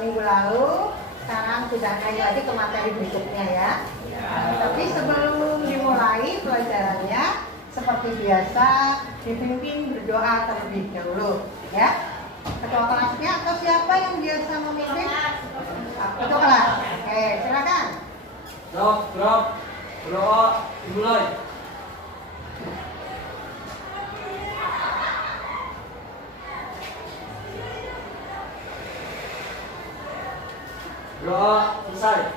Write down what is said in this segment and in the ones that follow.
minggu lalu. Sekarang sudah naik lagi ke materi berikutnya ya. Tapi sebelum dimulai pelajarannya, seperti biasa dipimpin berdoa terlebih dahulu ya. Ketua kelasnya atau siapa yang biasa memimpin? Ketua kelas. Oke, silakan. Berdoa dimulai. Doa selesai.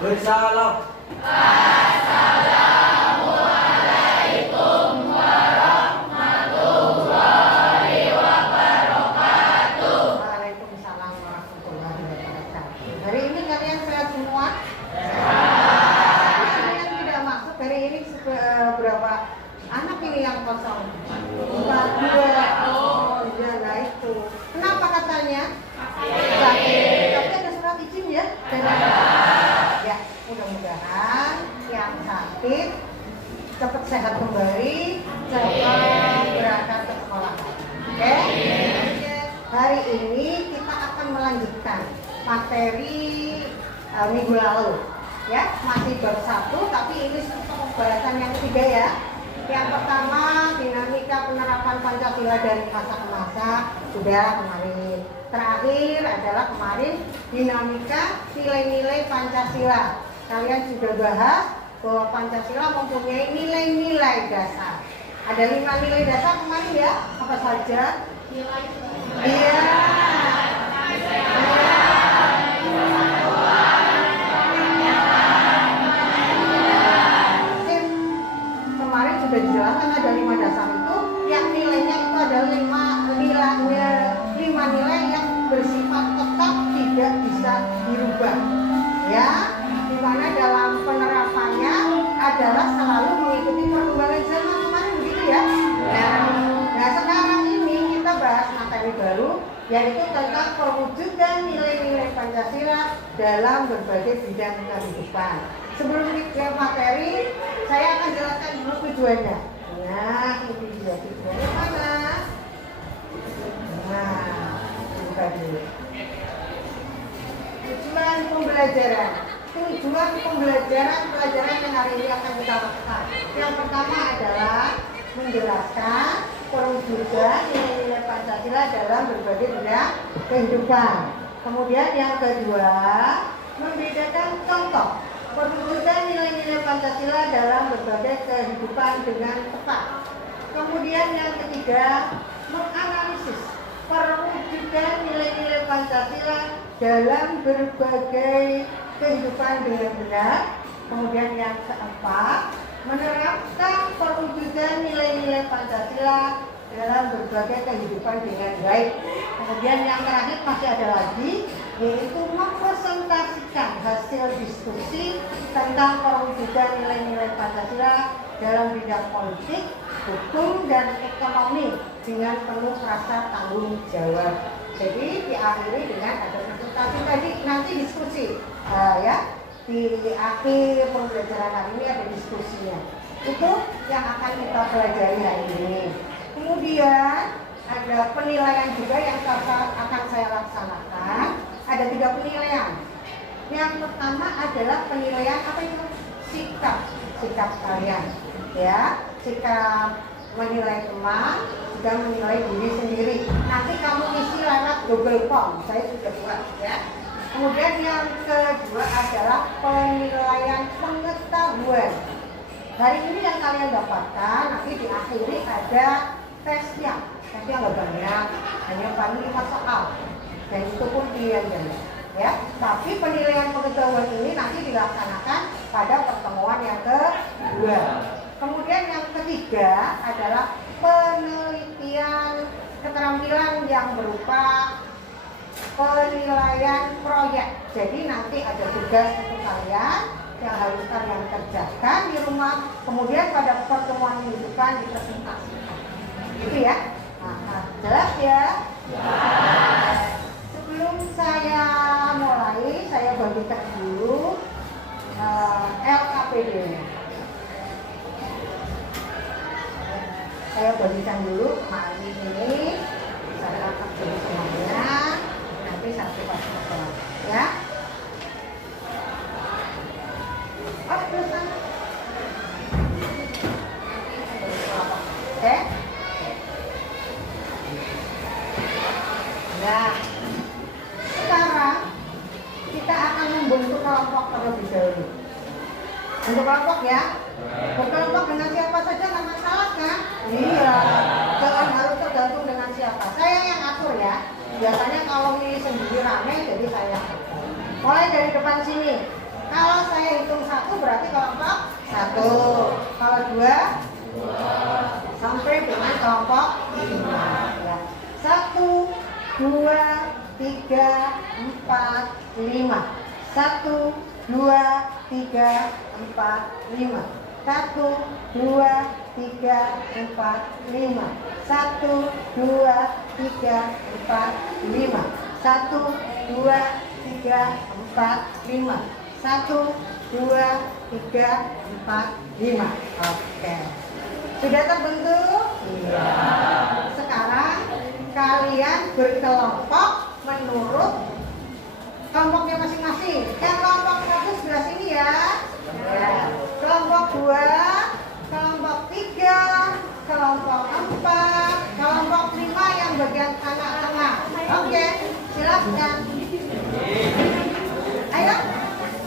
Bersalam. Assalamualaikum warahmatullahi wabarakatuh. Waalaikumsalam warahmatullahi wabarakatuh. Hari ini kalian sehat semua? Yang tidak masuk hari ini berapa anak ini yang kosong? 42. Oh iya, nah itu. Kenapa katanya? Sakit. Tapi ada surat izin ya? Ya, mudah-mudahan yang sakit cepat sehat kembali, cepat berangkat ke sekolah. Oke? Hari ini kita akan melanjutkan materi minggu lalu. Ya, masih bab 1, tapi ini pembahasan yang ketiga ya. Yang pertama, dinamika penerapan Pancasila dari masa ke masa sudah kemarin. Terakhir adalah kemarin dinamika nilai-nilai Pancasila. Kalian sudah bahas bahwa Pancasila mempunyai nilai-nilai dasar. Ada 5 nilai dasar kemarin ya. Apa saja? Nilai. Iya. Kemarin sudah dijelaskan ada 5 dasar itu, yang nilainya itu ada 5 nilai yang bersifat tetap, tidak bisa dirubah ya, dimana dalam penerapannya adalah selalu mengikuti perkembangan zaman kemarin begitu ya. Nah sekarang ini kita bahas materi baru, yaitu tentang perwujudan nilai-nilai Pancasila dalam berbagai bidang kehidupan. Sebelum ke materi, saya akan jelaskan dulu tujuannya. Nah, ini dia tujuannya mana? Nah, buka dulu. Tujuan pembelajaran. Tujuan pembelajaran pelajaran yang hari ini akan kita lakukan. Yang pertama adalah menjelaskan perwujudan nilai-nilai Pancasila dalam berbagai bidang kehidupan. Kemudian yang kedua, membedakan contoh perwujudan nilai-nilai Pancasila dalam berbagai kehidupan dengan tepat. Kemudian yang ketiga, menganalisis perwujudan nilai-nilai Pancasila dalam berbagai kehidupan dengan benar. Kemudian yang keempat, menerapkan perwujudan nilai-nilai Pancasila dalam berbagai kehidupan dengan baik. Kemudian yang terakhir masih ada lagi, yaitu mempresentasikan hasil diskusi tentang perwujudan nilai-nilai Pancasila dalam bidang politik, hukum, dan ekonomi dengan penuh rasa tanggung jawab. Jadi diakhiri dengan ada presentasi tadi, nanti diskusi ya. Di akhir pembelajaran hari ini ada diskusinya. Itu yang akan kita pelajari hari ini. Kemudian ada penilaian juga yang akan saya laksanakan. Ada 3 penilaian. Yang pertama adalah penilaian apa itu? Sikap kalian, ya. Sikap menilai teman, juga menilai diri sendiri. Nanti kamu isi lewat Google Form. Saya sudah buat, ya. Kemudian yang kedua adalah penilaian pengetahuan. Hari ini yang kalian dapatkan, nanti diakhiri ada tesnya. Tesnya nggak banyak, hanya paling 5 soal. Dan itu pun diam-diam ya. Tapi penilaian pengetahuan ini nanti dilaksanakan pada pertemuan yang kedua. Kemudian yang ketiga adalah penelitian keterampilan yang berupa penilaian proyek. Jadi nanti ada tugas untuk kalian yang harus kalian kerjakan di rumah. Kemudian pada pertemuan minggu depan dipresentasikan. Gitu ya. Nah, jelas ya? Sebelum saya mulai, saya bagikan dulu LKPD-nya. Saya bagikan dulu kemarin ini. Saya angkat dulu semuanya. Berkelompok ya. Berkelompok dengan siapa saja nggak masalah kan? Iya. Jangan harus tergantung dengan siapa. Saya yang atur ya. Biasanya kalau ini sendiri rame, jadi saya atur. Mulai dari depan sini. Kalau saya hitung 1 berarti kelompok 1. Kalau 2 sampai dengan kelompok 5 ya. 1, 2, 3, 4, 5. 1, 2, 3, 4, 5. 1, 2, 3, 4, 5. 1, 2, 3, 4, 5. 1, 2, 3, 4, 5. 1, 2, 3, 4, 5. Oke. Sudah terbentuk? Iya. Sekarang kalian berkelompok menurut kelompoknya masing-masing. Yang kelompok 1 sebelah sini ya. Kelompok 2, kelompok 3, kelompok 4, kelompok 5 yang bagian tengah-tengah. Oke, silakan. Ayo.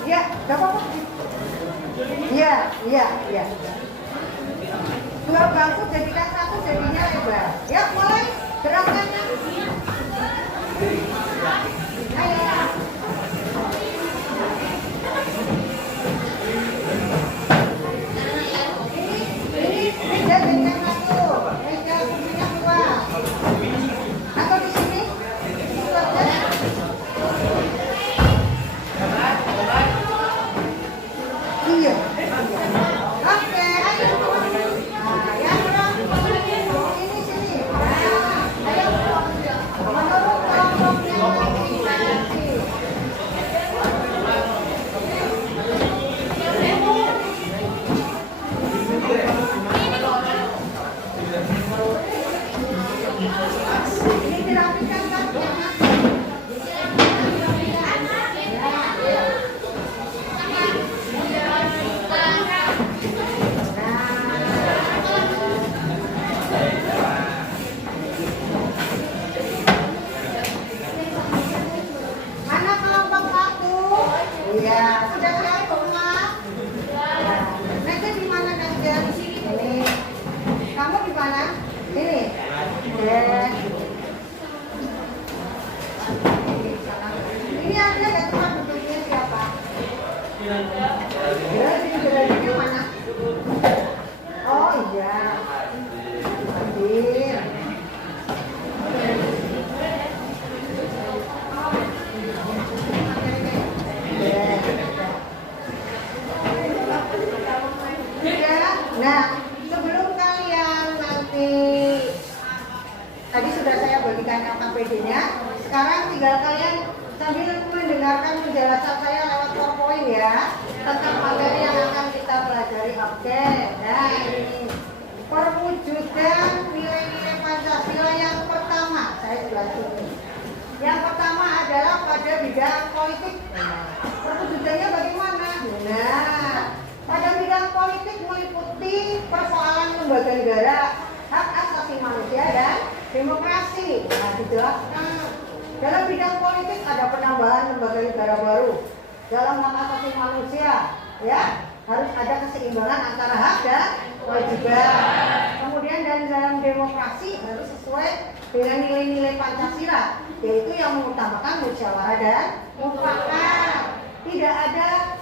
Ya, gak apa-apa. Iya. 2 bangku jadikan 1 jadinya lebar. Ya, mulai gerakannya. Ayo. Ini meja jadikan 1. Meja kursinya 2. Atau di sini? Iya. Oke, ayo. Nah, yang ini sini. Nah, ayo. Menurut kelompoknya masing-masing. Ini dirapikan kan? Mana kelompok 1? Iya, sudah siap semua? Nanti di mana Naja? Ini. Kamu di mana? Ini. Ini ada nggak tempat duduknya siapa? Ya, ini duduknya mana? Oh iya. Hadir. Nah, sebelum kalian nanti tadi sudah saya bagikan LKPD-nya, sekarang tinggal kalian sambil mendengarkan penjelasan saya lewat PowerPoint ya tentang materi yang akan kita pelajari. Oke, nah ini perwujudan nilai-nilai Pancasila yang pertama saya jelasin. Yang pertama adalah pada bidang politik. Perwujudannya bagaimana? Nah, pada bidang politik meliputi persoalan lembaga negara, hak asasi manusia dan demokrasi. Nah, dijelaskan. Dalam bidang politik ada penambahan lembaga negara baru. Dalam hak asasi manusia, ya harus ada keseimbangan antara hak dan kewajiban. Kemudian dan dalam demokrasi harus sesuai dengan nilai-nilai Pancasila, yaitu yang mengutamakan musyawarah dan mufakat. Tidak ada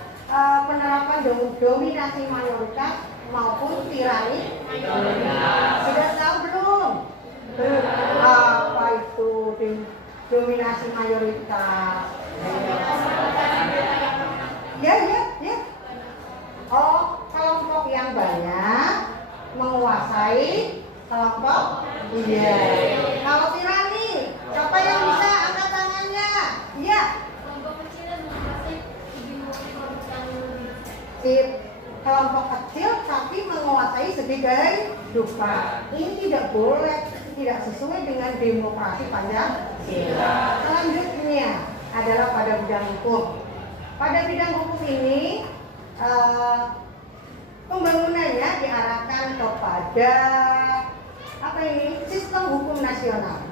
penerapan dominasi mayoritas maupun tirani mayoritas. Sudah tahu belum? Apa itu dominasi mayoritas? Ya. Oh, kelompok yang banyak menguasai kelompok. Iya. Kalau tirani, siapa yang bisa angkat tangannya? Iya. Kelompok kecil tapi menguasai segi kehidupan. Ini tidak boleh, tidak sesuai dengan demokrasi Pancasila. Selanjutnya adalah pada bidang hukum. Pada bidang hukum ini pembangunannya diarahkan kepada apa ini? Sistem hukum nasional.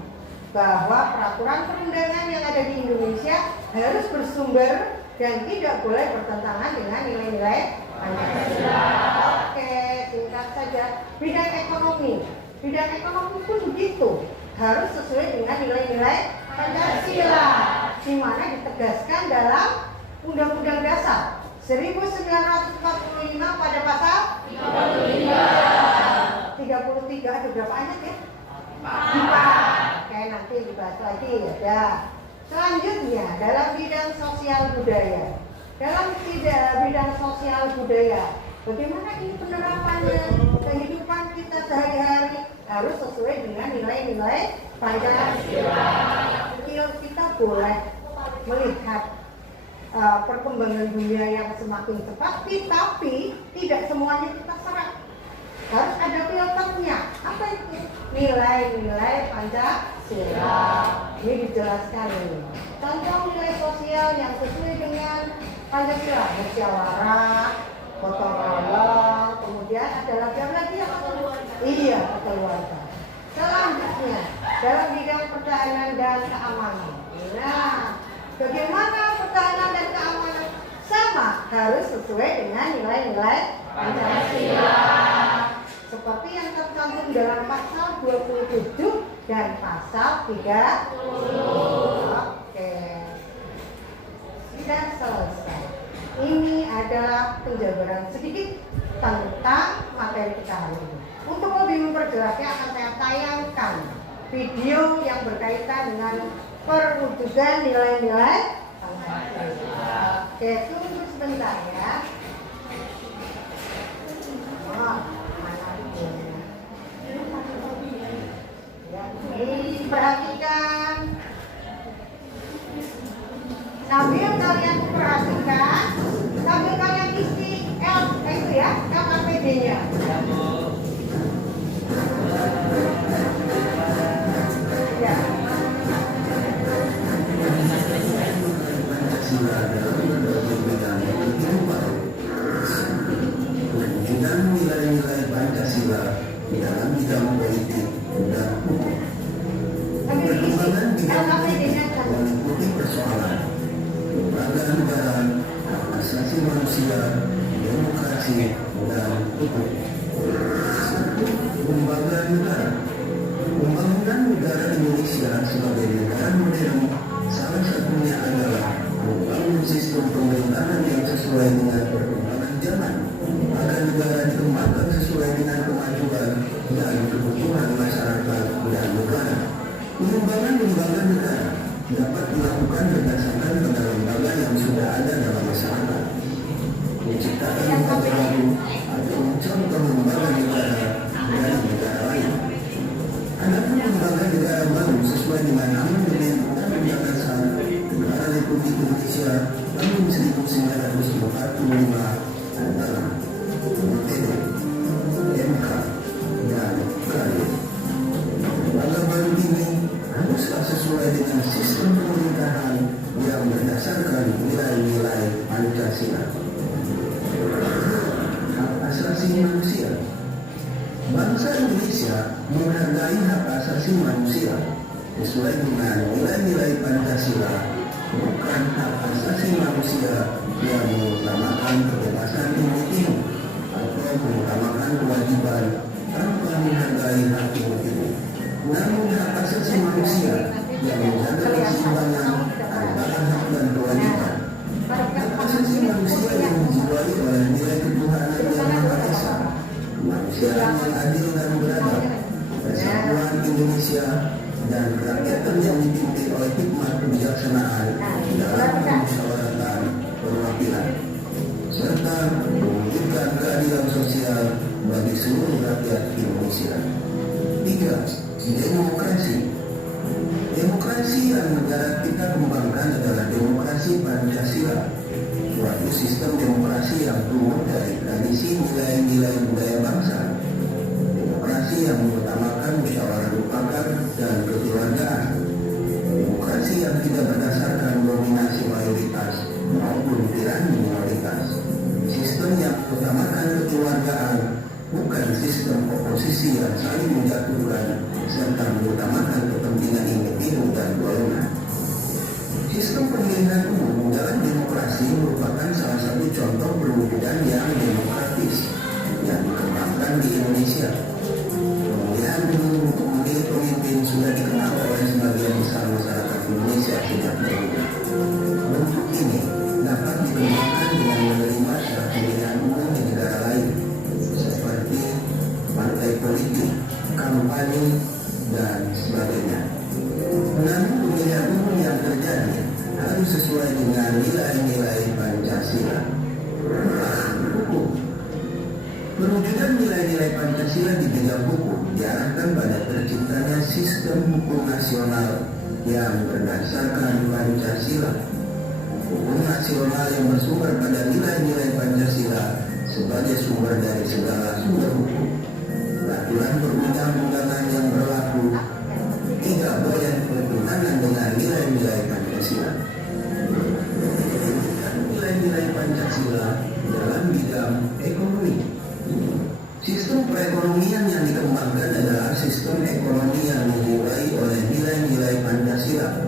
Bahwa peraturan perundangan yang ada di Indonesia harus bersumber dan tidak boleh bertentangan dengan nilai-nilai Pancasila. Oke, singkat saja. Bidang ekonomi. Bidang ekonomi pun begitu. Harus sesuai dengan nilai-nilai Pancasila, di mana ditegaskan dalam Undang-Undang Dasar 1945 pada pasal 33. Ada berapa ayat ya? 4. Oke, nanti dibahas lagi ya. Selanjutnya dalam bidang sosial budaya. Dalam bidang sosial budaya, bagaimana ini penerapannya? Kehidupan kita sehari-hari harus sesuai dengan nilai-nilai Pancasila. Kita boleh melihat perkembangan dunia yang semakin cepat, tapi tidak semuanya kita serap. Harus ada filternya. Apa itu? Nilai-nilai Pancasila. Ini dijelaskan ini. Contoh nilai sosial yang sesuai dengan Pancasila, musyawarah, gotong royong, kemudian ada lagi yang iya, keluarga. Selanjutnya dalam bidang pertahanan dan keamanan. Nah, bagaimana pertahanan dan keamanan? Sama, harus sesuai dengan nilai-nilai Pancasila. Seperti yang tercantum dalam pasal 27 dan pasal 30. Oke. Sudah selesai. Ini adalah penjabaran sedikit tentang materi kita hari ini. Untuk lebih memperjelasnya akan saya tayangkan video yang berkaitan dengan perwujudan nilai-nilai Pancasila. Oke, tunggu sebentar ya. Mana videonya? Ya, ini perhatikan. Sambil kalian perhatikan, sambil kalian isi itu ya, LKPD-nya. Ya. Mewujudkan nilai-nilai Pancasila di dalam bidang politik dan hukum. Perkembangan bidang politik meliputi persoalan lembaga negara, hak asasi manusia, demokrasi, dan hukum. Lembaga negara. Pembangunan negara Indonesia sebagai negara modern salah satunya adalah membangun sistem pemerintahan yang sesuai dengan perkembangan zaman agar negara dikembangkan sesuai dengan kemajuan dan kebutuhan masyarakat dan negara. Pengembangan lembaga negara dapat dilakukan berdasarkan pada lembaga yang sudah ada dalam masyarakat. Menciptakan lembaga baru atau mencontoh lembaga negara dari negara lain. Adapun lembaga negara baru sesuai dengan amandemen Undang-Undang Dasar Negara Republik Indonesia tahun 1945 adalah DPD, MK, dan KD. Lembaga baru ini haruslah sesuai dengan sistem pemerintahan yang berdasarkan nilai-nilai Pancasila. Hak asasi manusia. Bangsa Indonesia menghargai hak asasi manusia sesuai dengan nilai-nilai Pancasila, bukan hak asasi manusia yang mengutamakan kebebasan individu atau mengutamakan kewajiban tanpa menghargai hak individu. Namun hak asasi manusia yang menjaga keseimbangan antara hak dan kewajiban. Hak asasi manusia yang dijiwai oleh nilai ketuhanan yang Maha Esa, kemanusiaan yang adil dan beradab, persatuan Indonesia, dan kerakyatan yang dipimpin oleh hikmat kebijaksanaan dalam kemusyawaratan perwakilan, serta mewujudkan keadilan sosial bagi seluruh rakyat Indonesia. 3. Demokrasi. Demokrasi yang negara kita kembangkan adalah demokrasi Pancasila, suatu sistem demokrasi yang tumbuh dari tradisi nilai-nilai budaya bangsa. Demokrasi yang mengutamakan musyawarah mufakat dan kekeluargaan. Demokrasi yang tidak berdasarkan dominasi mayoritas maupun tirani minoritas. Sistem yang mengutamakan kekeluargaan, bukan sistem oposisi yang saling menjatuhkan serta mengutamakan kepentingan individu dan golongan. Sistem pemilihan umum Dalam demokrasi merupakan salah satu contoh perwujudan yang demokratis yang dikembangkan di Indonesia. Pemilihan untuk memilih pemimpin sudah dikenal oleh sebagian besar masyarakat Indonesia sejak dahulu. Bentuk ini dapat dikembangkan dengan menerima syarat pemilihan umum di negara lain, seperti partai politik, kampanye, dan sebagainya. Namun pemilihan umum yang terjadi harus sesuai dengan nilai-nilai Pancasila. Hukum. Perwujudan nilai-nilai Pancasila di bidang hukum diarahkan pada terciptanya sistem hukum nasional yang berdasarkan Pancasila. Hukum nasional yang bersumber pada nilai-nilai Pancasila sebagai sumber dari segala sumber hukum. Peraturan perundang-undangan yang berlaku tidak boleh bertentangan dengan nilai-nilai Pancasila. Nilai-nilai Pancasila dalam bidang ekonomi. Sistem perekonomian yang dikembangkan adalah sistem ekonomi yang dimulai oleh nilai-nilai Pancasila.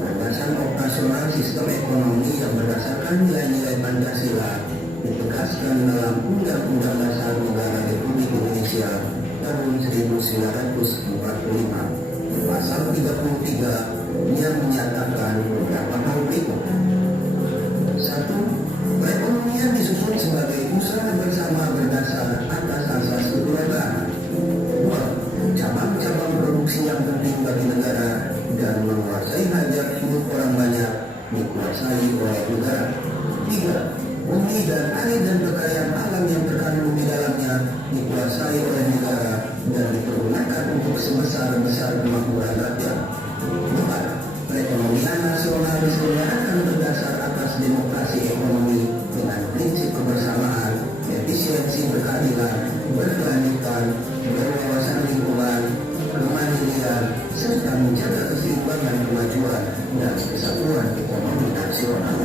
Landasan operasional sistem ekonomi yang berdasarkan nilai-nilai Pancasila ditegaskan dalam Undang-Undang Dasar Negara Republik Indonesia tahun 1945. Pasal 33 yang menyatakan beberapa hal berikut. 1. Perekonomian disusun sebagai usaha bersama berdasar atas asas kekeluargaan. 2. Cabang-cabang produksi yang penting bagi negara dan menguasai hajat hidup orang banyak dikuasai oleh negara. 3. Bumi dan air dan kekayaan alam yang terkandung di dalamnya dikuasai oleh negara dan dipergunakan untuk sebesar-besar kemakmuran rakyat. 4. Perekonomian nasional diselenggarakan berdasar atas demokrasi ekonomi dengan prinsip kebersamaan, efisiensi berkeadilan, berkelanjutan, berwawasan lingkungan, kemandirian, serta menjaga keseimbangan kemajuan dan kesatuan ekonomi nasional.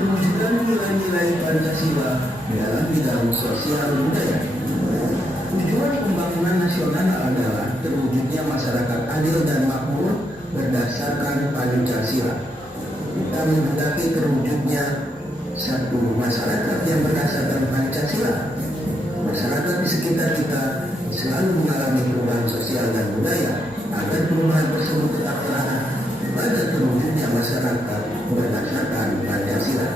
Mewujudkan nilai-nilai Pancasila dalam bidang sosial budaya. Tujuan pembangunan nasional adalah terwujudnya masyarakat adil dan makmur berdasarkan Pancasila. Kita menghendaki terwujudnya satu masyarakat yang berdasarkan Pancasila. Masyarakat di sekitar kita selalu mengalami perubahan sosial dan budaya agar perubahan tersebut tetap terarah pada terwujudnya masyarakat berdasarkan Pancasila.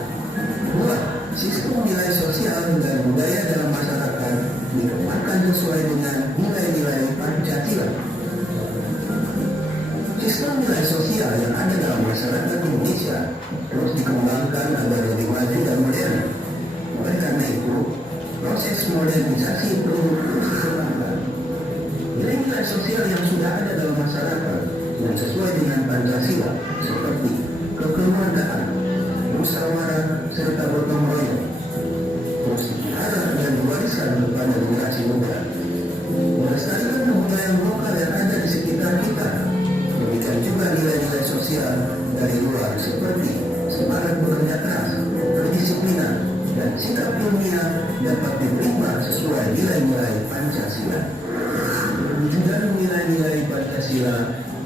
2. Sistem nilai sosial dan budaya dalam masyarakat dikembangkan sesuai dengan nilai-nilai Pancasila. Sistem nilai sosial yang ada dalam masyarakat Indonesia terus dikembangkan agar lebih maju dan modern. Oleh karena itu, proses modernisasi perlu terus dikembangkan. Nilai-nilai sosial yang sudah ada dalam masyarakat yang sesuai dengan Pancasila seperti kekeluargaan, musyawarah, serta gotong royong terus dipelihara dan diwariskan kepada generasi muda. Melestarikan kebudayaan lokal yang ada di sekitar kita. Demikian juga nilai-nilai sosial dari luar seperti semangat bekerja keras, kedisiplinan, dan sikap ilmiah dapat diterima sesuai nilai-nilai Pancasila. Mewujudkan nilai-nilai Pancasila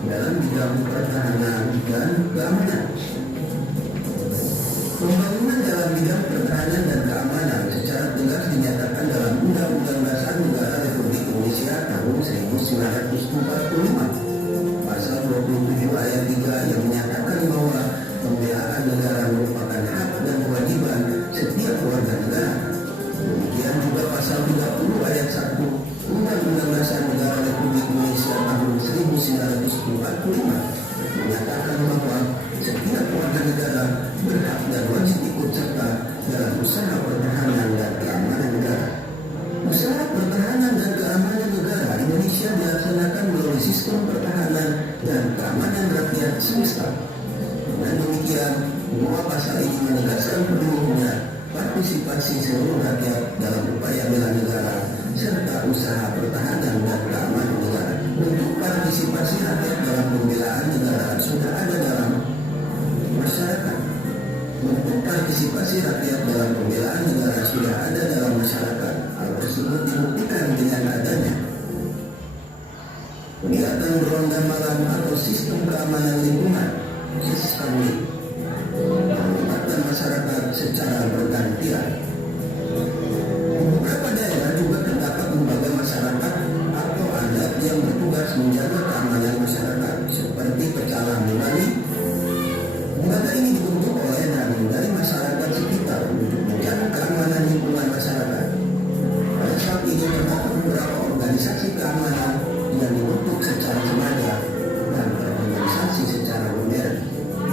dalam bidang pertahanan dan keamanan. Pembangunan dalam bidang pertahanan dan keamanan secara tegas dinyatakan dalam Undang-Undang Dasar Negara Republik Indonesia tahun 1945. Pasal 27 ayat 3 yang menyatakan bahwa pembelaan negara merupakan hak dan kewajiban setiap warga negara. Demikian juga pasal 30 ayat 1 Undang-Undang Dasar Negara Republik Indonesia tahun 1945 menyatakan bahwa setiap warga negara berhak dan wajib ikut serta dalam usaha pertahanan dan keamanan negara. Usaha pertahanan dan keamanan negara Indonesia dilaksanakan melalui sistem pertahanan dan keamanan rakyat semesta. Dengan demikian, dua pasal ini menegaskan perlunya partisipasi seluruh rakyat dalam upaya bela negara serta usaha pertahanan dan keamanan negara. Bentuk partisipasi rakyat dalam pembelaan negara sudah ada dalam masyarakat. Bentuk partisipasi rakyat dalam pembelaan negara sudah ada dalam masyarakat. Hal tersebut dibuktikan dengan adanya kegiatan ronda malam atau sistem keamanan lingkungan, SISKAMLI, masyarakat secara bergantian. Di beberapa daerah juga terdapat lembaga masyarakat atau adat yang bertugas menjaga keamanan masyarakat seperti Pecalang Mulani. Lembaga ini dibentuk oleh dan dari masyarakat sekitar untuk menjaga keamanan lingkungan masyarakat. Pada saat ini terdapat beberapa organisasi keamanan yang dibentuk secara sengaja dan terorganisasi secara modern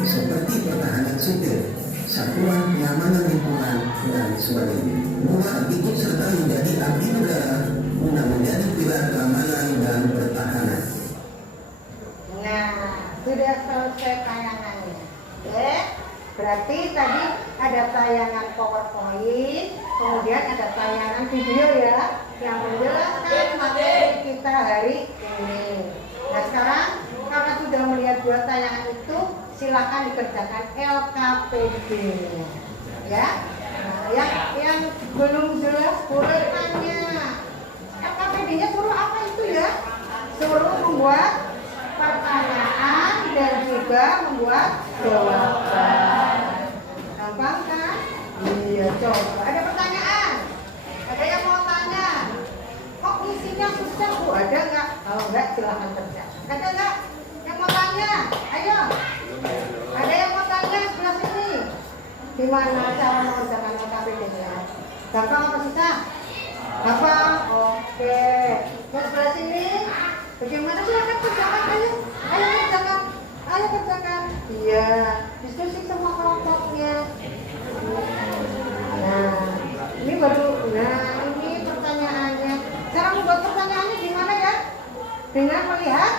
seperti pertahanan sipil, satuan pengamanan lingkungan, dan sebagainya. Dua, ikut serta menjadi abdi negara guna menjadi pilar keamanan dan pertahanan. Nah, sudah selesai tayangannya. Oke, berarti tadi ada tayangan PowerPoint, kemudian ada tayangan video ya, yang menjelaskan materi kita hari ini. Nah sekarang karena sudah melihat dua tayangan itu, silakan dikerjakan LKPD ya. Nah, yang belum jelas boleh tanya. LKPD-nya suruh apa itu ya? Suruh membuat pertanyaan dan juga membuat jawaban. Gampang kan? Iya, coba. Ada pertanyaan? Ada yang mau tanya? Kok isinya susah Bu? Ada nggak? Kalau nggak silahkan kerja. Ada nggak yang mau tanya? Ayo. Ada yang mau tanya sebelah sini? Gimana cara mengerjakan LKPD-nya? Gampang apa susah? Gampang? Oke. Yang sebelah sini? Bagaimana silahkan kerjakan? Ayo kerjakan. Ayo kerjakan. Iya. Diskusi sama kelompoknya. Nah, ini baru. Nah, ini pertanyaannya. Cara membuat pertanyaannya gimana ya? Dengan melihat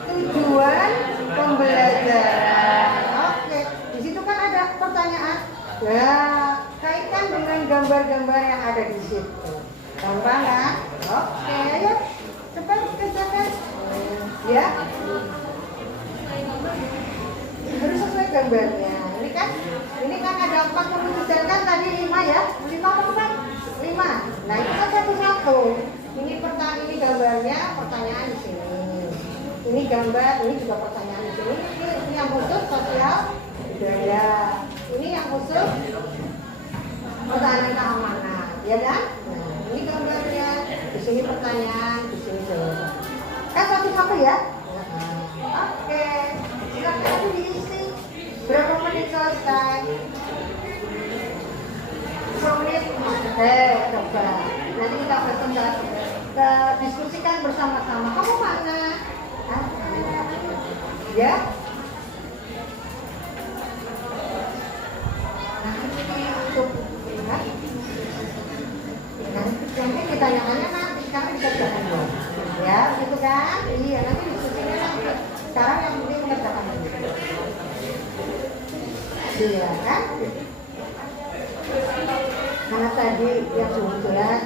tujuan pembelajaran. Oke, di situ kan ada pertanyaan. Ya, kaitkan dengan gambar-gambar yang ada di situ. Gampang kan? Oke, ayo cepat kerjakan. Ya, harus sesuai gambarnya. Ini kan ada 40 kan tadi 5 ya? 5 apa? 5. Nah itu kan satu-satu. Ini gambarnya, pertanyaan di sini. Ini gambar, ini juga pertanyaan di sini. Ini yang khusus sosial budaya. Ini yang khusus pertahanan keamanan, ya kan? Nah, ini gambarnya. Di sini pertanyaan, di sini jawaban. Kan satu-satu ya? Oke. Silakan itu diisi. Berapa menit selesai? 10 menit. Coba. Nanti kita presentasi. Kita diskusikan bersama-sama. Kamu mana? Hah? Ya? Nanti ditanyakannya nanti. Sekarang dikerjakan dulu. Ya, gitu kan? Iya, nanti diskusinya nanti. Sekarang yang penting mengerjakan dulu. Iya kan? Mana tadi yang sudah jelas?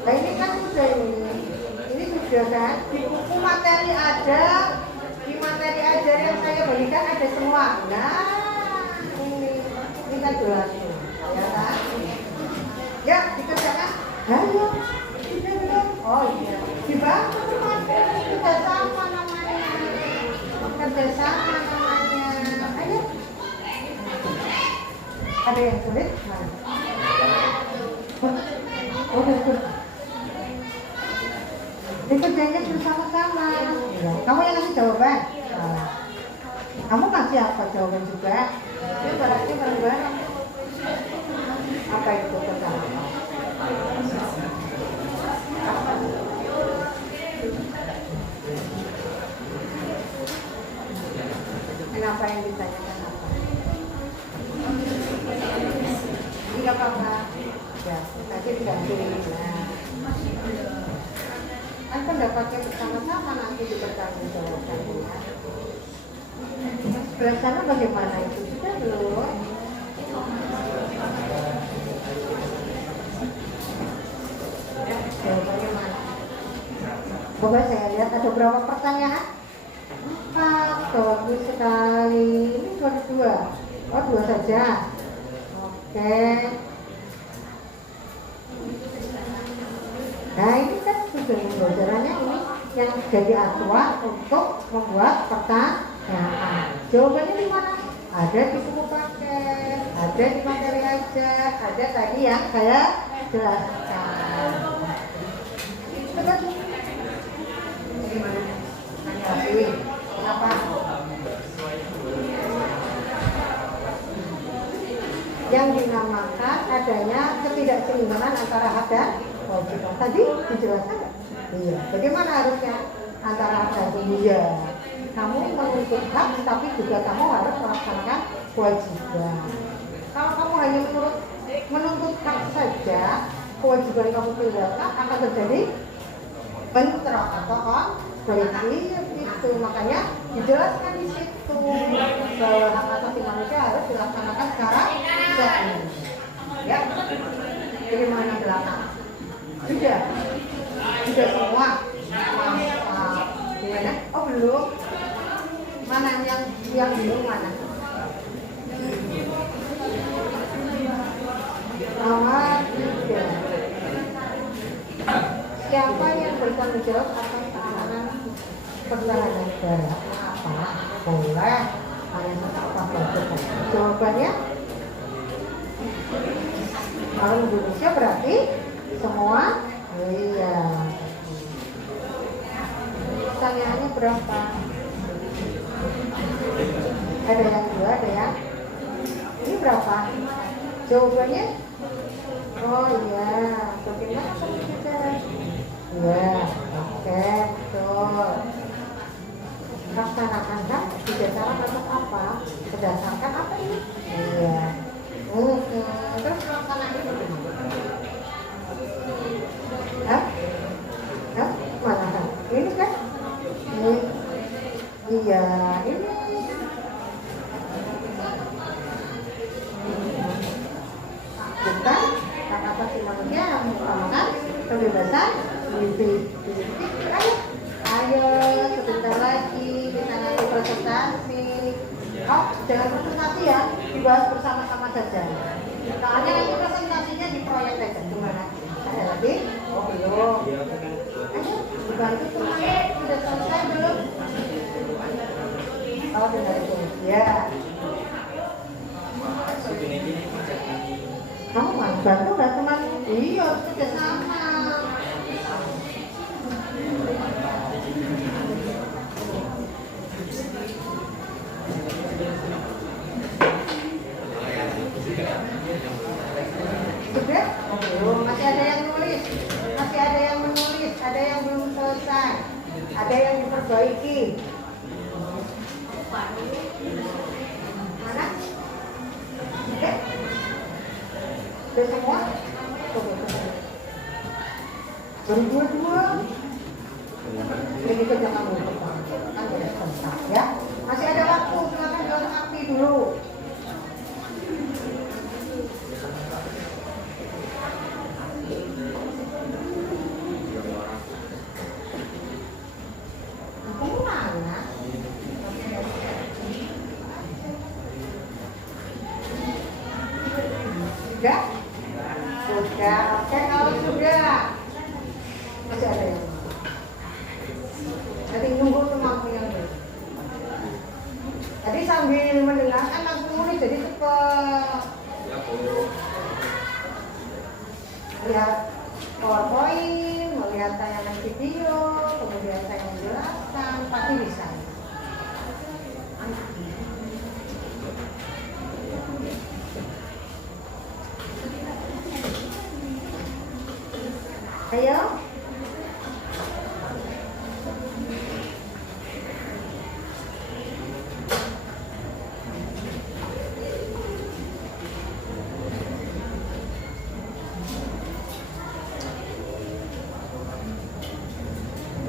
Nah ini kan sudah ini sudah kan? Di buku materi ada, di materi ajar yang saya berikan ada semua. Nah ini kita jelas, ya kan? Ya dikerjakan. Ayo, sudah belum? Oh iya. Dibantu materi kerjasama namanya. Kerjasama namanya. Ayo. Ada yang sulit? Mana? Oh, betul. Dikerjainnya bersama-sama. Ya. Kamu yang ngasih jawaban? Nah. Kamu kasih apa jawaban juga? Ini berarti bareng-bareng. Apa itu pertama? Kenapa yang ditanyakan apa? Tidak apa-apa. Ya, nanti diganti. Nah, kan pendapatnya bersama-sama nanti dipertanggungjawabkan. Sebelah sana bagaimana itu? Sudah belum? Jawabannya mana? Coba saya lihat ada berapa pertanyaan? 4, bagus sekali. Ini baru 2. Oh, 2 saja. Oke. Nah ini kan sudah pembelajarannya ini yang jadi acuan untuk membuat pertanyaan. Jawabannya di mana? Ada di buku paket. ada di materi aja, ada tadi yang saya jelaskan. Betul? Gimana? Tanya lagi. Kenapa? Yang dinamakan adanya ketidakseimbangan antara hak dan kewajiban. Tadi dijelaskan nggak? Iya. Bagaimana harusnya antara hak dan kewajiban? Kamu menuntut hak, tapi juga kamu harus melaksanakan kewajiban. Kalau kamu hanya menuntut hak saja, kewajiban kamu tinggalkan, akan terjadi bentrok atau konflik itu. Makanya dijelaskan di situ bahwa hak asasi manusia harus dilaksanakan secara seimbang. Ya, bagaimana belakang? Sudah semua. Gimana? Oh belum. Mana yang belum mana? Nomor 3. Siapa yang bertanggung jawab atas keamanan pertahanan negara? Apa? Boleh. Apa? Jawabannya? Kalau Indonesia berarti semua? Iya. Pertanyaannya berapa? Ada yang 2, ada yang ini berapa? Jawabannya? Oh iya, bagaimana kalau kita? Iya, oke, betul. Laksanakan hak berdasarkan atas apa? Berdasarkan apa ini? Iya. Terus laksanakan bagaimana? Hah? Mana? Ini kan? Ini. Iya, ini. Bukan hak asasi manusia yang mengutamakan kebebasan individu. Ayo sebentar lagi kita nanti presentasi. Oh, jangan presentasi ya, dibahas bersama-sama saja. Soalnya nanti presentasinya di proyek aja. Gimana? Ada lagi? Oh belum. Ayo dibantu teman. Sudah selesai belum? Oh sudah itu. Ya. Kamu mau bantu nggak teman? Iya, sudah sama. Sudah? Belum. Masih ada yang nulis, masih ada yang menulis, ada yang belum selesai, ada yang diperbaiki. Mana? Oke? Sudah semua? Baru 2. Jadi kita jangan lupa. Kan ada sebentar ya. Masih ada waktu, silakan dilengkapi dulu. Sudah? Sudah. Oke, kalau sudah masih ada yang nanti nunggu temanmu yang ini. Tadi sambil mendengarkan langsung nulis jadi cepat. Lihat PowerPoint, melihat tayangan video, kemudian saya menjelaskan, pasti bisa. Ayo.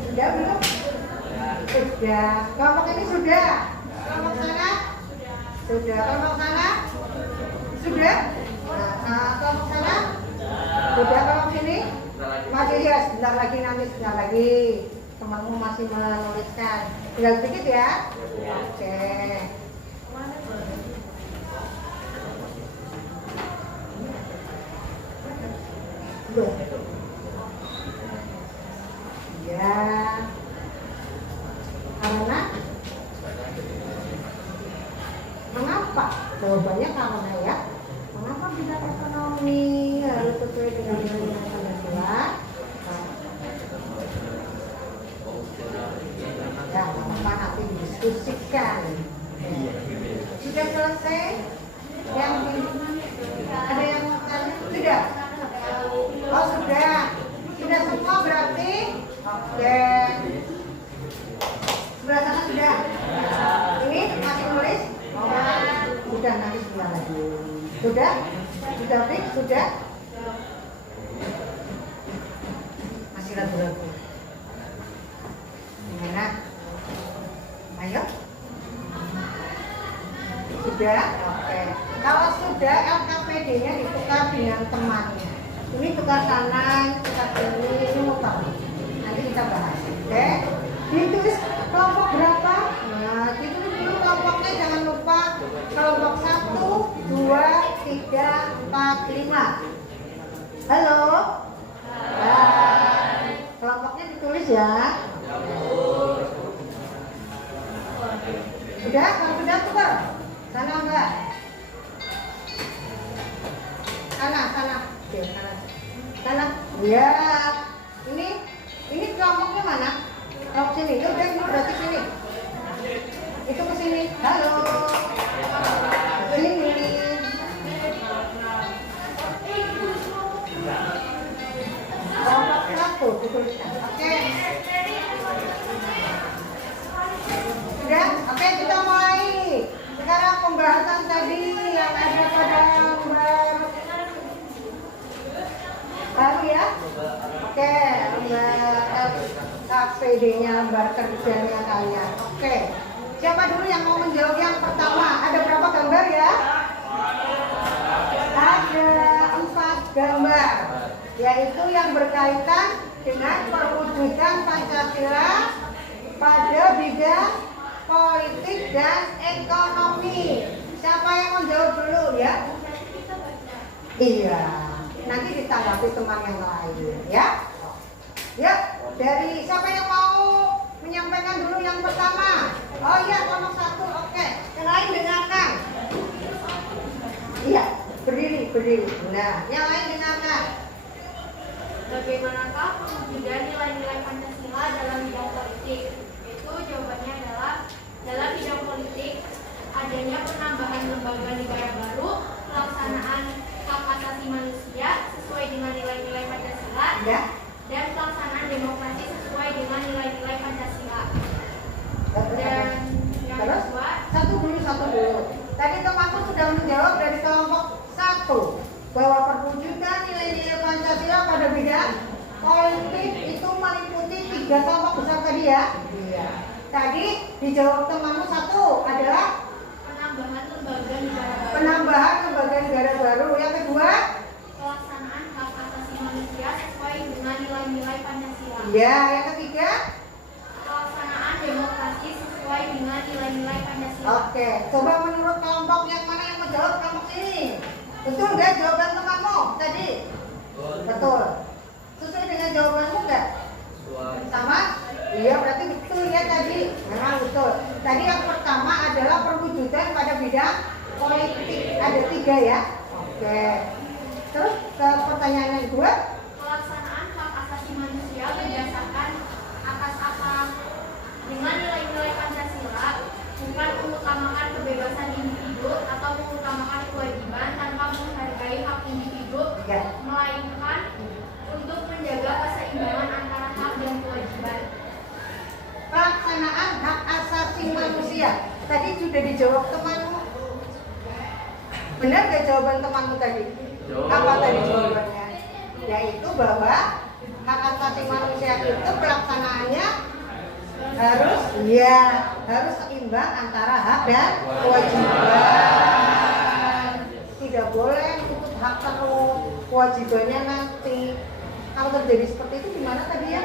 Sudah belum? Sudah. Kelompok ini sudah. Kelompok sana? Sudah. Kelompok sana? Sudah. Nah, kelompok sana? Sudah. Kelompok sini? Masih ya, sebentar lagi nanti sebentar lagi. Temanmu masih menuliskan. Tinggal sedikit ya. Oke. Ya. Karena mengapa? Jawabannya karena ya. diskusikan. Sudah selesai? Yang ada yang mau tanya? Sudah? Oh sudah. Sudah semua berarti? Oke. Sebelah sana sudah? Ini masih nulis? Sudah, nanti sebelah lagi. Sudah? Sudah fix? Sudah? Masih ragu-ragu. Gimana? Ayo. Sudah? Oke. Kalau sudah, LKPD-nya ditukar dengan temannya. Ini tukar kanan, tukar kiri, ini muter. Nanti kita bahas. Oke? Ditulis kelompok berapa? Nah, ditulis dulu kelompoknya, jangan lupa kelompok 1, 2, 3, 4, 5. Halo? Hai. Kelompoknya ditulis ya. Sudah? Kalau sudah tukar. Sana enggak? Sana. Oke, sana. Ya. Ini kelompoknya mana? Kelompok sini. Itu berarti sini. Itu ke sini. Halo. Sini. Kelompok 1 dituliskan. Oke. Sudah? Oke, kita mulai. Sekarang pembahasan tadi yang ada pada lembar baru ya. Oke, lembar KPD-nya, lembar kerjanya kalian. Oke. Siapa dulu yang mau menjawab yang pertama? Ada berapa gambar ya? Ada 4 gambar. Yaitu yang berkaitan dengan perwujudan Pancasila pada bidang politik dan ekonomi. Siapa yang menjawab dulu ya? Iya. Nanti ditanggapi teman yang lain ya. Ya, dari siapa yang mau menyampaikan dulu yang pertama? Oh iya, nomor 1. Oke. Yang lain dengarkan. Iya, berdiri. Nah, yang lain dengarkan. Bagaimanakah perwujudan nilai-nilai Pancasila dalam bidang politik? Itu jawabannya adalah dalam bidang politik adanya penambahan lembaga negara baru, pelaksanaan hak asasi manusia sesuai dengan nilai-nilai Pancasila, Ya. dan pelaksanaan demokrasi sesuai dengan nilai-nilai Pancasila. Dan yang Terus? kedua, Satu dulu. Tadi temanku sudah menjawab dari kelompok 1 bahwa perwujudan nilai-nilai Pancasila pada bidang politik itu meliputi 3 kelompok besar tadi ya. Iya. Tadi dijawab temanmu 1 adalah penambahan lembaga negara baru. Yang kedua, Pelaksanaan hak asasi manusia sesuai dengan nilai-nilai Pancasila. ya. Yang ketiga, Pelaksanaan demokrasi sesuai dengan nilai-nilai Pancasila. oke. Coba menurut kelompok yang mana yang menjawab kelompok ini? Betul nggak jawaban temanmu tadi? Betul. Sesuai dengan jawabanmu nggak? Sama? Iya, berarti betul ya tadi. Memang betul. Tadi yang pertama adalah perwujudan pada bidang politik. Ada 3 ya. Oke. Terus ke pertanyaan yang kedua. Pelaksanaan hak asasi manusia berdasarkan atas apa? Dengan nilai-nilai Pancasila, bukan mengutamakan kebebasan individu atau mengutamakan kewajiban tanpa menghargai hak individu, Ya. melainkan untuk menjaga keseimbangan antara hak dan kewajiban. Pelaksanaan hak asasi manusia. Tadi sudah dijawab temanmu. Benar gak jawaban temanmu tadi? Apa tadi jawabannya? Yaitu bahwa hak asasi manusia itu pelaksanaannya harus seimbang antara hak dan kewajiban. Tidak boleh tutup hak terus, kewajibannya nanti. Kalau terjadi seperti itu gimana tadi ya?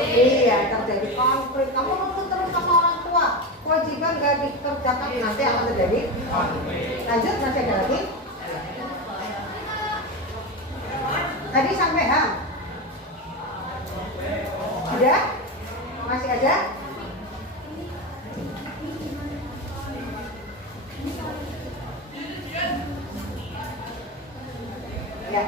Iya, terjadi konflik. Kamu nuntut terus sama orang tua, kewajiban gak dikerjakan, nanti akan terjadi konflik. Lanjut, masih ada lagi? Tadi sampai HAM. Sudah? Masih ada? Ya.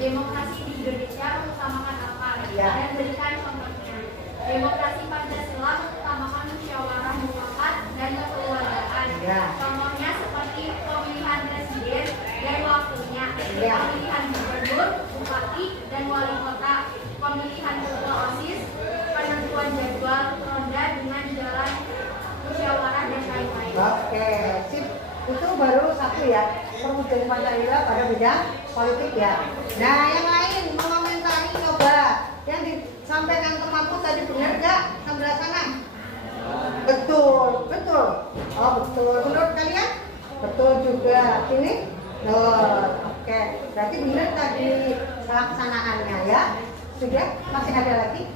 Demokrasi di Indonesia mengutamakan apa? Ya. Dan berikan contohnya. Demokrasi Pancasila mengutamakan musyawarah satu ya, perwujudan Pancasila pada bidang politik ya. Nah, yang lain mengomentari coba yang disampaikan temanku tadi benar nggak sebelah sana? Betul, betul. Oh betul. Menurut kalian? Betul juga. Ini? Oke. Berarti benar tadi pelaksanaannya ya. Sudah? Masih ada lagi?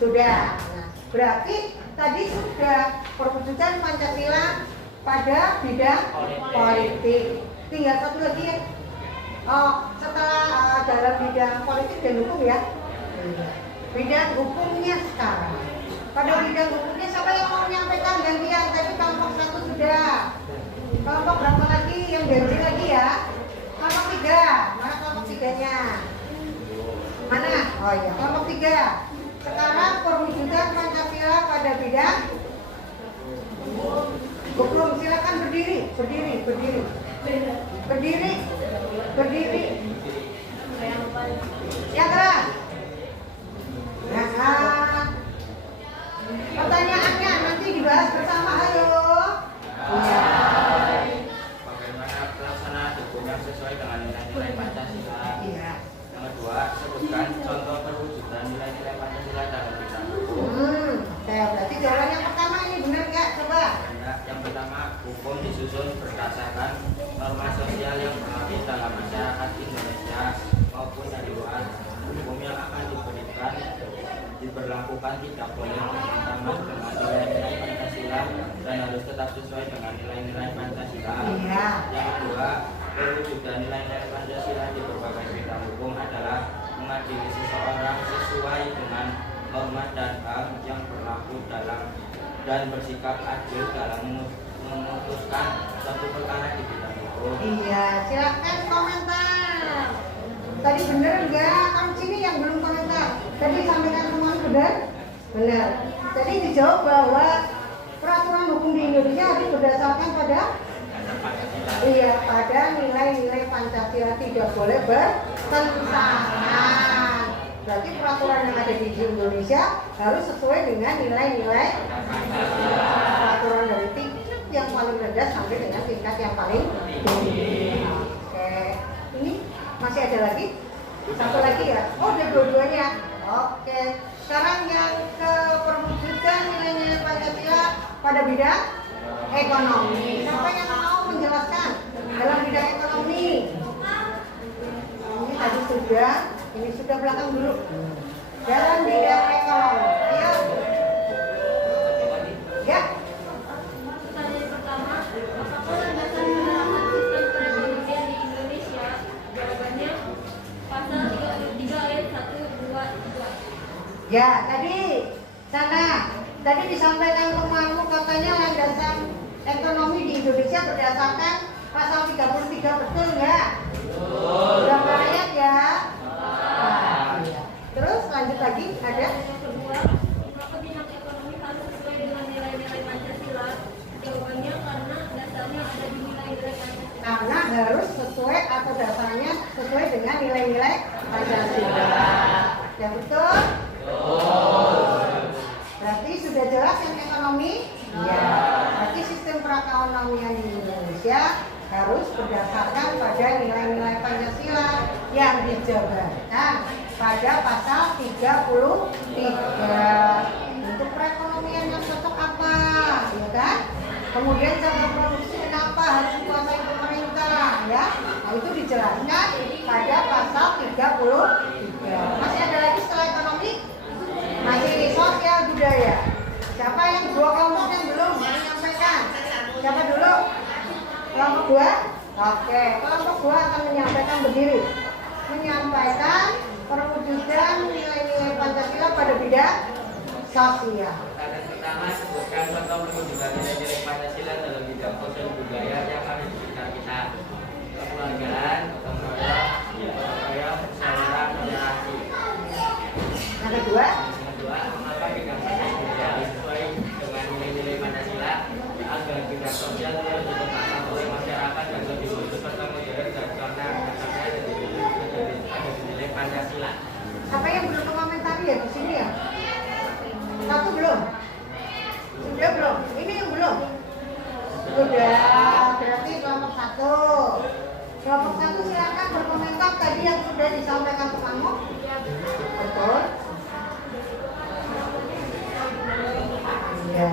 Sudah. Nah, berarti tadi sudah perwujudan Pancasila pada bidang politik. Tinggal satu lagi ya. Oh, setelah dalam bidang politik dan hukum ya. Bidang hukumnya sekarang. Pada bidang hukumnya siapa yang mau menyampaikan gantian? Tadi kelompok 1 sudah. Kelompok berapa lagi yang janji lagi ya? Kelompok 3. Mana kelompok 3-nya? Mana? Oh iya, kelompok 3. Sekarang perwujudan Pancasila pada bidang hukum. Silakan berdiri, berdiri, berdiri. Berdiri, berdiri. Yang keras. Nah, pertanyaannya nanti dibahas bersama. Ayo. Bagaimana pelaksanaan hukum yang sesuai dengan nilai-nilai Pancasila? Iya. Yang kedua, sebutkan contoh perwujudan nilai-nilai Pancasila dalam bidang hukum. Oke, berarti jawaban yang pertama ini benar nggak? Coba. Yang pertama, hukum disusun berdasarkan norma sosial yang berlaku dalam masyarakat Indonesia maupun dari luar. Hukum yang akan diberlakukan tidak boleh bertentangan dengan nilai-nilai Pancasila dan harus tetap sesuai dengan nilai-nilai Pancasila. Iya. Yang kedua, perwujudan nilai-nilai Pancasila di berbagai bidang hukum adalah mengadili seseorang sesuai dengan norma dan HAM yang berlaku dalam dan bersikap adil dalam memutuskan suatu perkara di bidang hukum. Iya, silakan komentar. Tadi benar enggak? Kamu sini yang belum komentar. Tadi sampaikan teman benar? Benar. Tadi dijawab bahwa peraturan hukum di Indonesia harus berdasarkan pada pada nilai-nilai Pancasila, tidak boleh bertentangan. Berarti peraturan yang ada di Indonesia harus sesuai dengan nilai-nilai peraturan dari tingkat yang paling rendah sampai dengan tingkat yang paling tinggi. Oke, ini masih ada lagi? Satu lagi ya? Oh, udah dua-duanya. Oke, sekarang yang ke perwujudan nilai-nilai Pancasila pada bidang ekonomi. Siapa yang mau menjelaskan dalam bidang ekonomi? Ini tadi sudah, ini sudah belakang dulu. Dalam bidang ekonomi, ya. Ya. Pertanyaan pertama, apakah landasan penerapan sistem perekonomian di Indonesia? Jawabannya pasal 33 ayat 1, 2, 3. Ya, tadi disampaikan temanmu katanya landasan ekonomi di Indonesia berdasarkan pasal 33, betul nggak? Berapa ayat ya? Iya. Terus lanjut lagi ada? Yang kedua, mengapa bidang ekonomi harus sesuai dengan nilai-nilai Pancasila? Jawabannya karena dasarnya ada di nilai-nilai Pancasila. Karena harus sesuai atau dasarnya sesuai dengan nilai-nilai Pancasila. Ya betul? Berarti sudah jelas yang ekonomi? Ya. Berarti sistem perekonomian di Indonesia harus berdasarkan pada nilai-nilai Pancasila yang dijabarkan pada pasal 33. Untuk perekonomian yang cocok apa? Ya kan? Kemudian cara produksi kenapa harus dikuasai pemerintah? Ya. Nah, itu dijelaskan pada pasal 33. Masih ada lagi setelah ekonomi? Masih sosial budaya. Siapa yang dua kelompok yang belum menyampaikan? Siapa dulu? Kelompok 2? Oke, kelompok 2 akan menyampaikan berdiri. Menyampaikan perwujudan nilai-nilai Pancasila pada bidang sosial. Pertanyaan pertama, sebutkan contoh perwujudan nilai-nilai Pancasila dalam bidang sosial budaya yang ada di sekitar kita. Kekeluargaan, gotong royong, persaudaraan, toleransi. Yang kedua? Mengapa bidang Pancasila sesuai dengan nilai-nilai Pancasila agar bidang sosial tidak diterapkan oleh masyarakat dan lebih khusus serta modern dan karena dasarnya ada di nilai Pancasila. Apa yang belum mengomentari ya di sini ya? Satu belum? Sudah belum? Ini yang belum? Sudah. berarti kelompok 1. Kelompok 1 silakan berkomentar tadi yang sudah disampaikan ke kamu. Betul? Ya.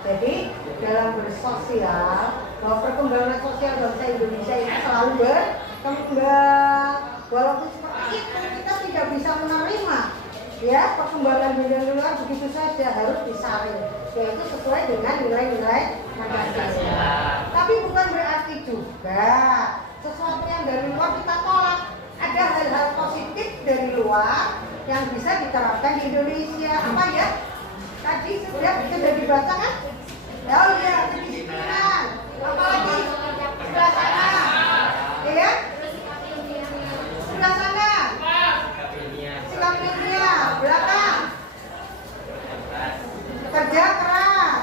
Jadi dalam bersosial, bahwa perkembangan sosial bangsa Indonesia itu selalu berkembang. Walaupun seperti itu kita tidak bisa menerima ya perkembangan dunia luar begitu saja, harus disaring, yaitu sesuai dengan nilai-nilai Pancasila. Tapi bukan berarti juga sesuatu yang dari luar kita tolak. Ada hal-hal positif dari luar yang bisa diterapkan di Indonesia. Apa ya? Tadi sudah dibaca kan? Oh iya, kedisiplinan. Apalagi sebelah sana, ya? Sebelah sana. Sikap ilmiah. Belakang. Kerja keras.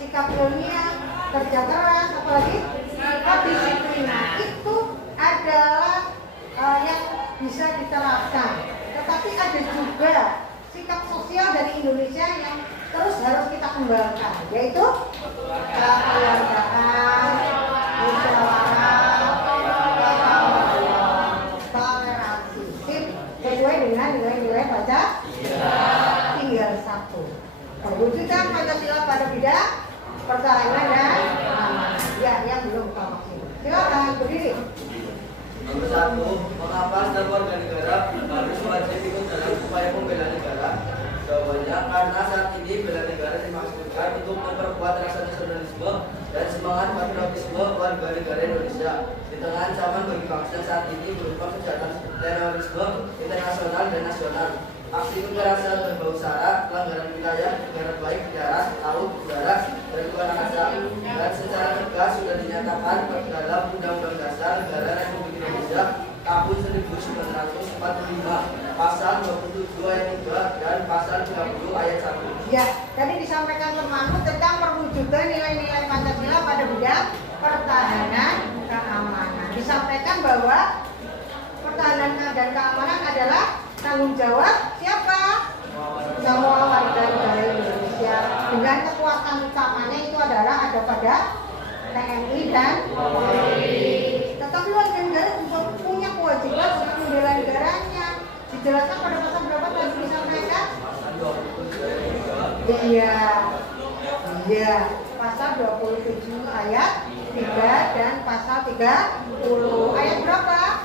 Sikap ilmiah, kerja keras. Apalagi kedisiplinan. Itu adalah yang bisa diterapkan. Tetapi ada juga sikap sosial dari Indonesia yang terus harus kita kembangkan, yaitu kekeluargaan, musyawarah, toleransi, sesuai dengan nilai-nilai Pancasila. Tinggal 1. Perwujudan Pancasila pada bidang pertahanan dan keamanan. Ya, yang belum tahu. Silakan berdiri. Nomor 1, mengapa setiap warga negara harus wajib ikut dalam upaya pembelaan negara? Jawabannya, karena saat ini bela negara dimaksudkan untuk memperkuat rasa nasionalisme dan semangat patriotisme warga negara Indonesia di tengah ancaman bagi bangsa saat ini berupa kejahatan terorisme internasional dan nasional, aksi kekerasan berbau sara, pelanggaran wilayah negara baik di darat, laut, udara, dan luar angkasa, dan secara tegas sudah dinyatakan dalam Undang-Undang Dasar Negara Republik Indonesia tahun 1945, pasal 27 ayat 3 dan pasal 30 ayat 1. Ya, tadi disampaikan ke Mahmud tentang perwujudan nilai-nilai Pancasila pada bidang pertahanan keamanan. Disampaikan bahwa pertahanan dan keamanan adalah tanggung jawab siapa? Semua warga negara Indonesia. Dengan kekuatan utamanya itu adalah ada pada TNI dan Polri. Tetapi warga negara juga punya kewajiban untuk membela negaranya. Dijelaskan pada pasal berapa tadi disampaikan? Iya, pasal 27 ayat 3 dan pasal 30 ayat berapa?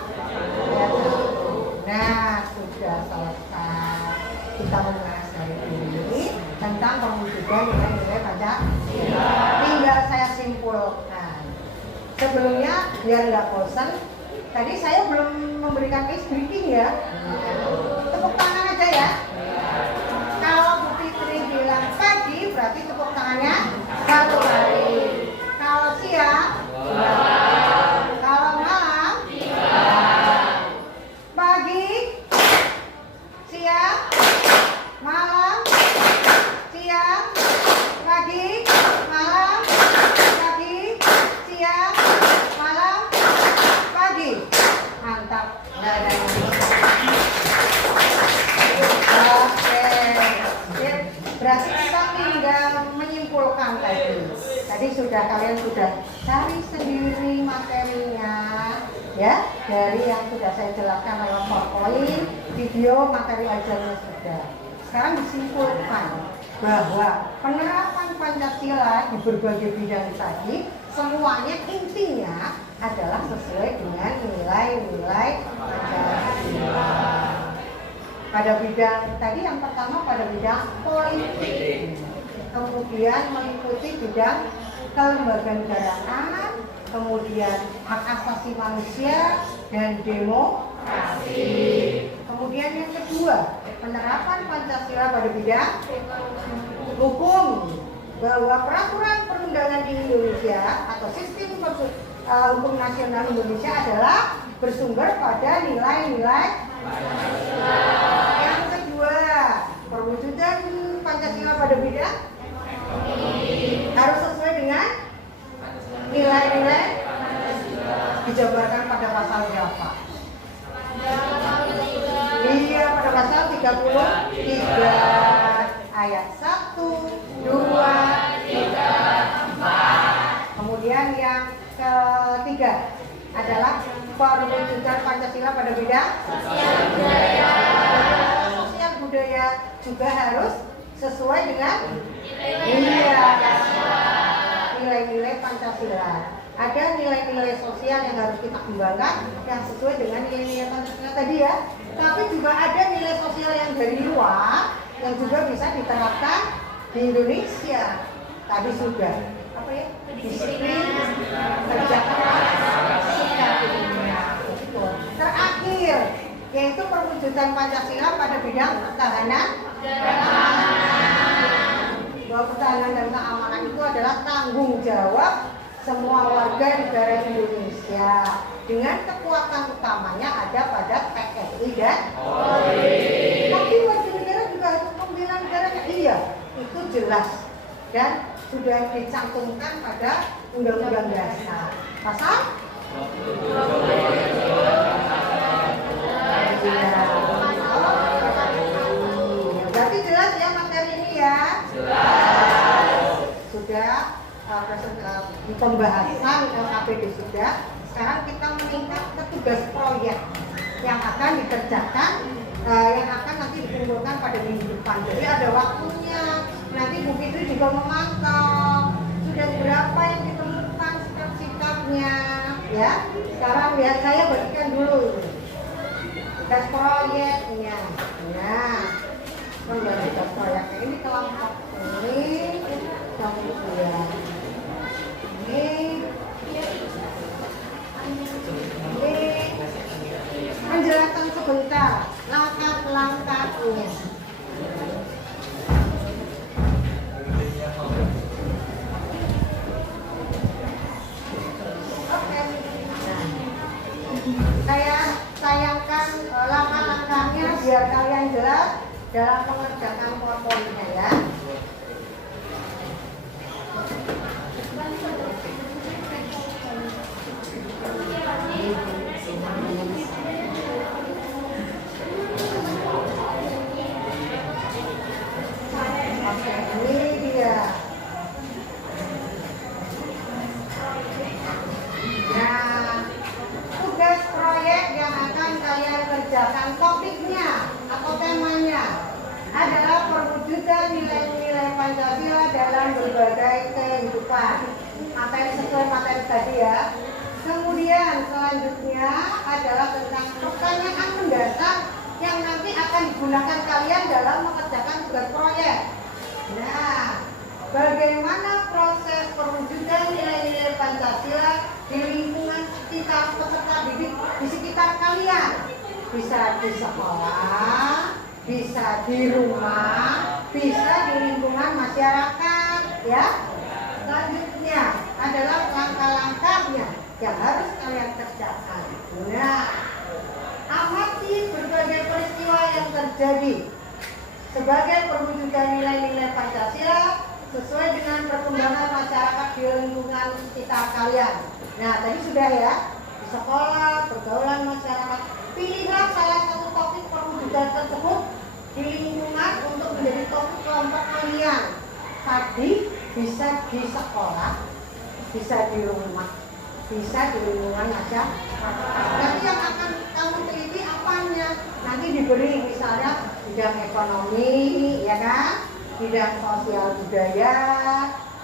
Ayat 1. Nah, sudah selesai. Kita membahas hari ini tentang perwujudan nilai-nilai Pancasila. Tinggal saya simpulkan. Sebelumnya biar nggak bosan, tadi saya belum memberikan ice breaking ya. Tepuk tangan aja ya. Kalau Bu Fitri bilang pagi, berarti tepuk tangannya 1 kali. Kalau siang, 2 kali. Kalau malam, 3 kali. Pagi, siang, malam, siang, pagi, malam, pagi, siang, malam, pagi. Mantap. Nggak ada yang bisa. Oke. Berarti kita tinggal menyimpulkan tadi. Tadi kalian sudah cari sendiri materinya, ya, dari yang sudah saya jelaskan lewat PowerPoint, video, materi ajarnya sudah. Sekarang disimpulkan bahwa penerapan Pancasila di berbagai bidang tadi semuanya intinya adalah sesuai dengan nilai-nilai Pancasila. Pada bidang tadi yang pertama pada bidang politik, kemudian mengikuti bidang kelembagaan, kemudian hak asasi manusia dan demokrasi. Kemudian yang kedua, penerapan Pancasila pada bidang hukum, bahwa peraturan perundangan di Indonesia atau sistem hukum nasional Indonesia adalah bersumber pada nilai-nilai Pancasila. Yang kedua, perwujudan Pancasila pada bidang harus sesuai dengan nilai-nilai dijabarkan pada pasal berapa? Iya, pada pasal 33 ayat 1, 2, 3, 4. Kemudian yang adalah perwujudan Pancasila pada bidang sosial budaya juga harus sesuai dengan nilai-nilai Pancasila. Ada nilai-nilai sosial yang harus kita kembangkan yang sesuai dengan nilai-nilai Pancasila tadi ya. Tapi juga ada nilai sosial yang dari luar yang juga bisa diterapkan di Indonesia. Tadi sudah apa ya? Disiplin, kerja keras, sikap ilmiah. Terakhir yaitu perwujudan Pancasila pada bidang pertahanan dan keamanan. Bahwa pertahanan dan keamanan itu adalah tanggung jawab semua warga negara Indonesia dengan kekuatan utamanya ada pada TNI dan Polri. Tapi warga negara juga harus membela negaranya. Iya, itu jelas dan sudah dicantumkan pada Undang-Undang Dasar. Pasal? Berarti jelas ya materi ini ya? Jelas. Sudah di pembahasan LKPD sudah. Sekarang kita meningkat ke tugas proyek yang akan dikerjakan, yang akan nanti dikumpulkan pada minggu depan. Jadi ada waktunya. Nanti Bu Fitri juga memantau sudah berapa yang ditemukan sikap-sikapnya, ya. Sekarang ya saya bagikan dulu ini tugas proyeknya. Nah, tugas proyeknya ini kelompok ini, kemudian ini penjelasan sebentar langkah-langkahnya. Saya sayangkan langkah-langkahnya biar kalian jelas dalam mengerjakan poin-poinnya ya. Oke, ini dia. Nah, tugas proyek yang akan kalian kerjakan topiknya atau temanya adalah perwujudan nilai-nilai Pancasila dalam berbagai kehidupan. Materi sesuai materi tadi ya. Kemudian selanjutnya adalah tentang pertanyaan mendasar yang nanti akan digunakan kalian dalam mengerjakan tugas proyek. Nah, bagaimana proses perwujudan nilai-nilai Pancasila di lingkungan sekitar peserta didik di sekitar kalian? Bisa di sekolah, bisa di rumah, bisa di lingkungan masyarakat, ya. Selanjutnya adalah langkah-langkahnya yang harus kalian kerjakan. Nah, amati berbagai peristiwa yang terjadi sebagai perwujudan nilai-nilai Pancasila sesuai dengan perkembangan masyarakat di lingkungan sekitar kalian. Nah, tadi sudah ya, di sekolah, pergaulan masyarakat. Pilihlah salah satu topik perwujudan tersebut di lingkungan untuk menjadi topik kelompok kalian. Tadi bisa di sekolah, bisa di rumah, bisa di lingkungan masyarakat. Nanti yang akan kamu teliti apanya? Nanti diberi misalnya bidang ekonomi, ya kan? Bidang sosial budaya,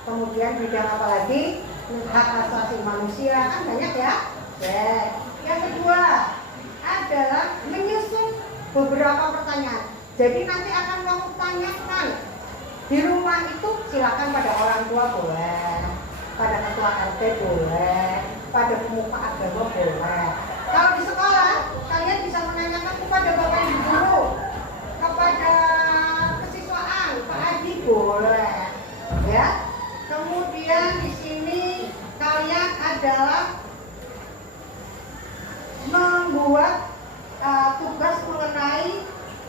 kemudian bidang apa lagi? Hak asasi manusia, kan banyak ya? Yang kedua adalah menyusun beberapa pertanyaan. Jadi nanti akan kamu tanyakan di rumah itu, silakan pada orang tua boleh, pada ketua RT boleh, pada pemuka agama boleh. Kalau di sekolah kalian bisa menanyakan kepada bapak ibu guru, kepada kesiswaan, Pak Adi boleh, ya. Kemudian di sini kalian adalah membuat tugas mengenai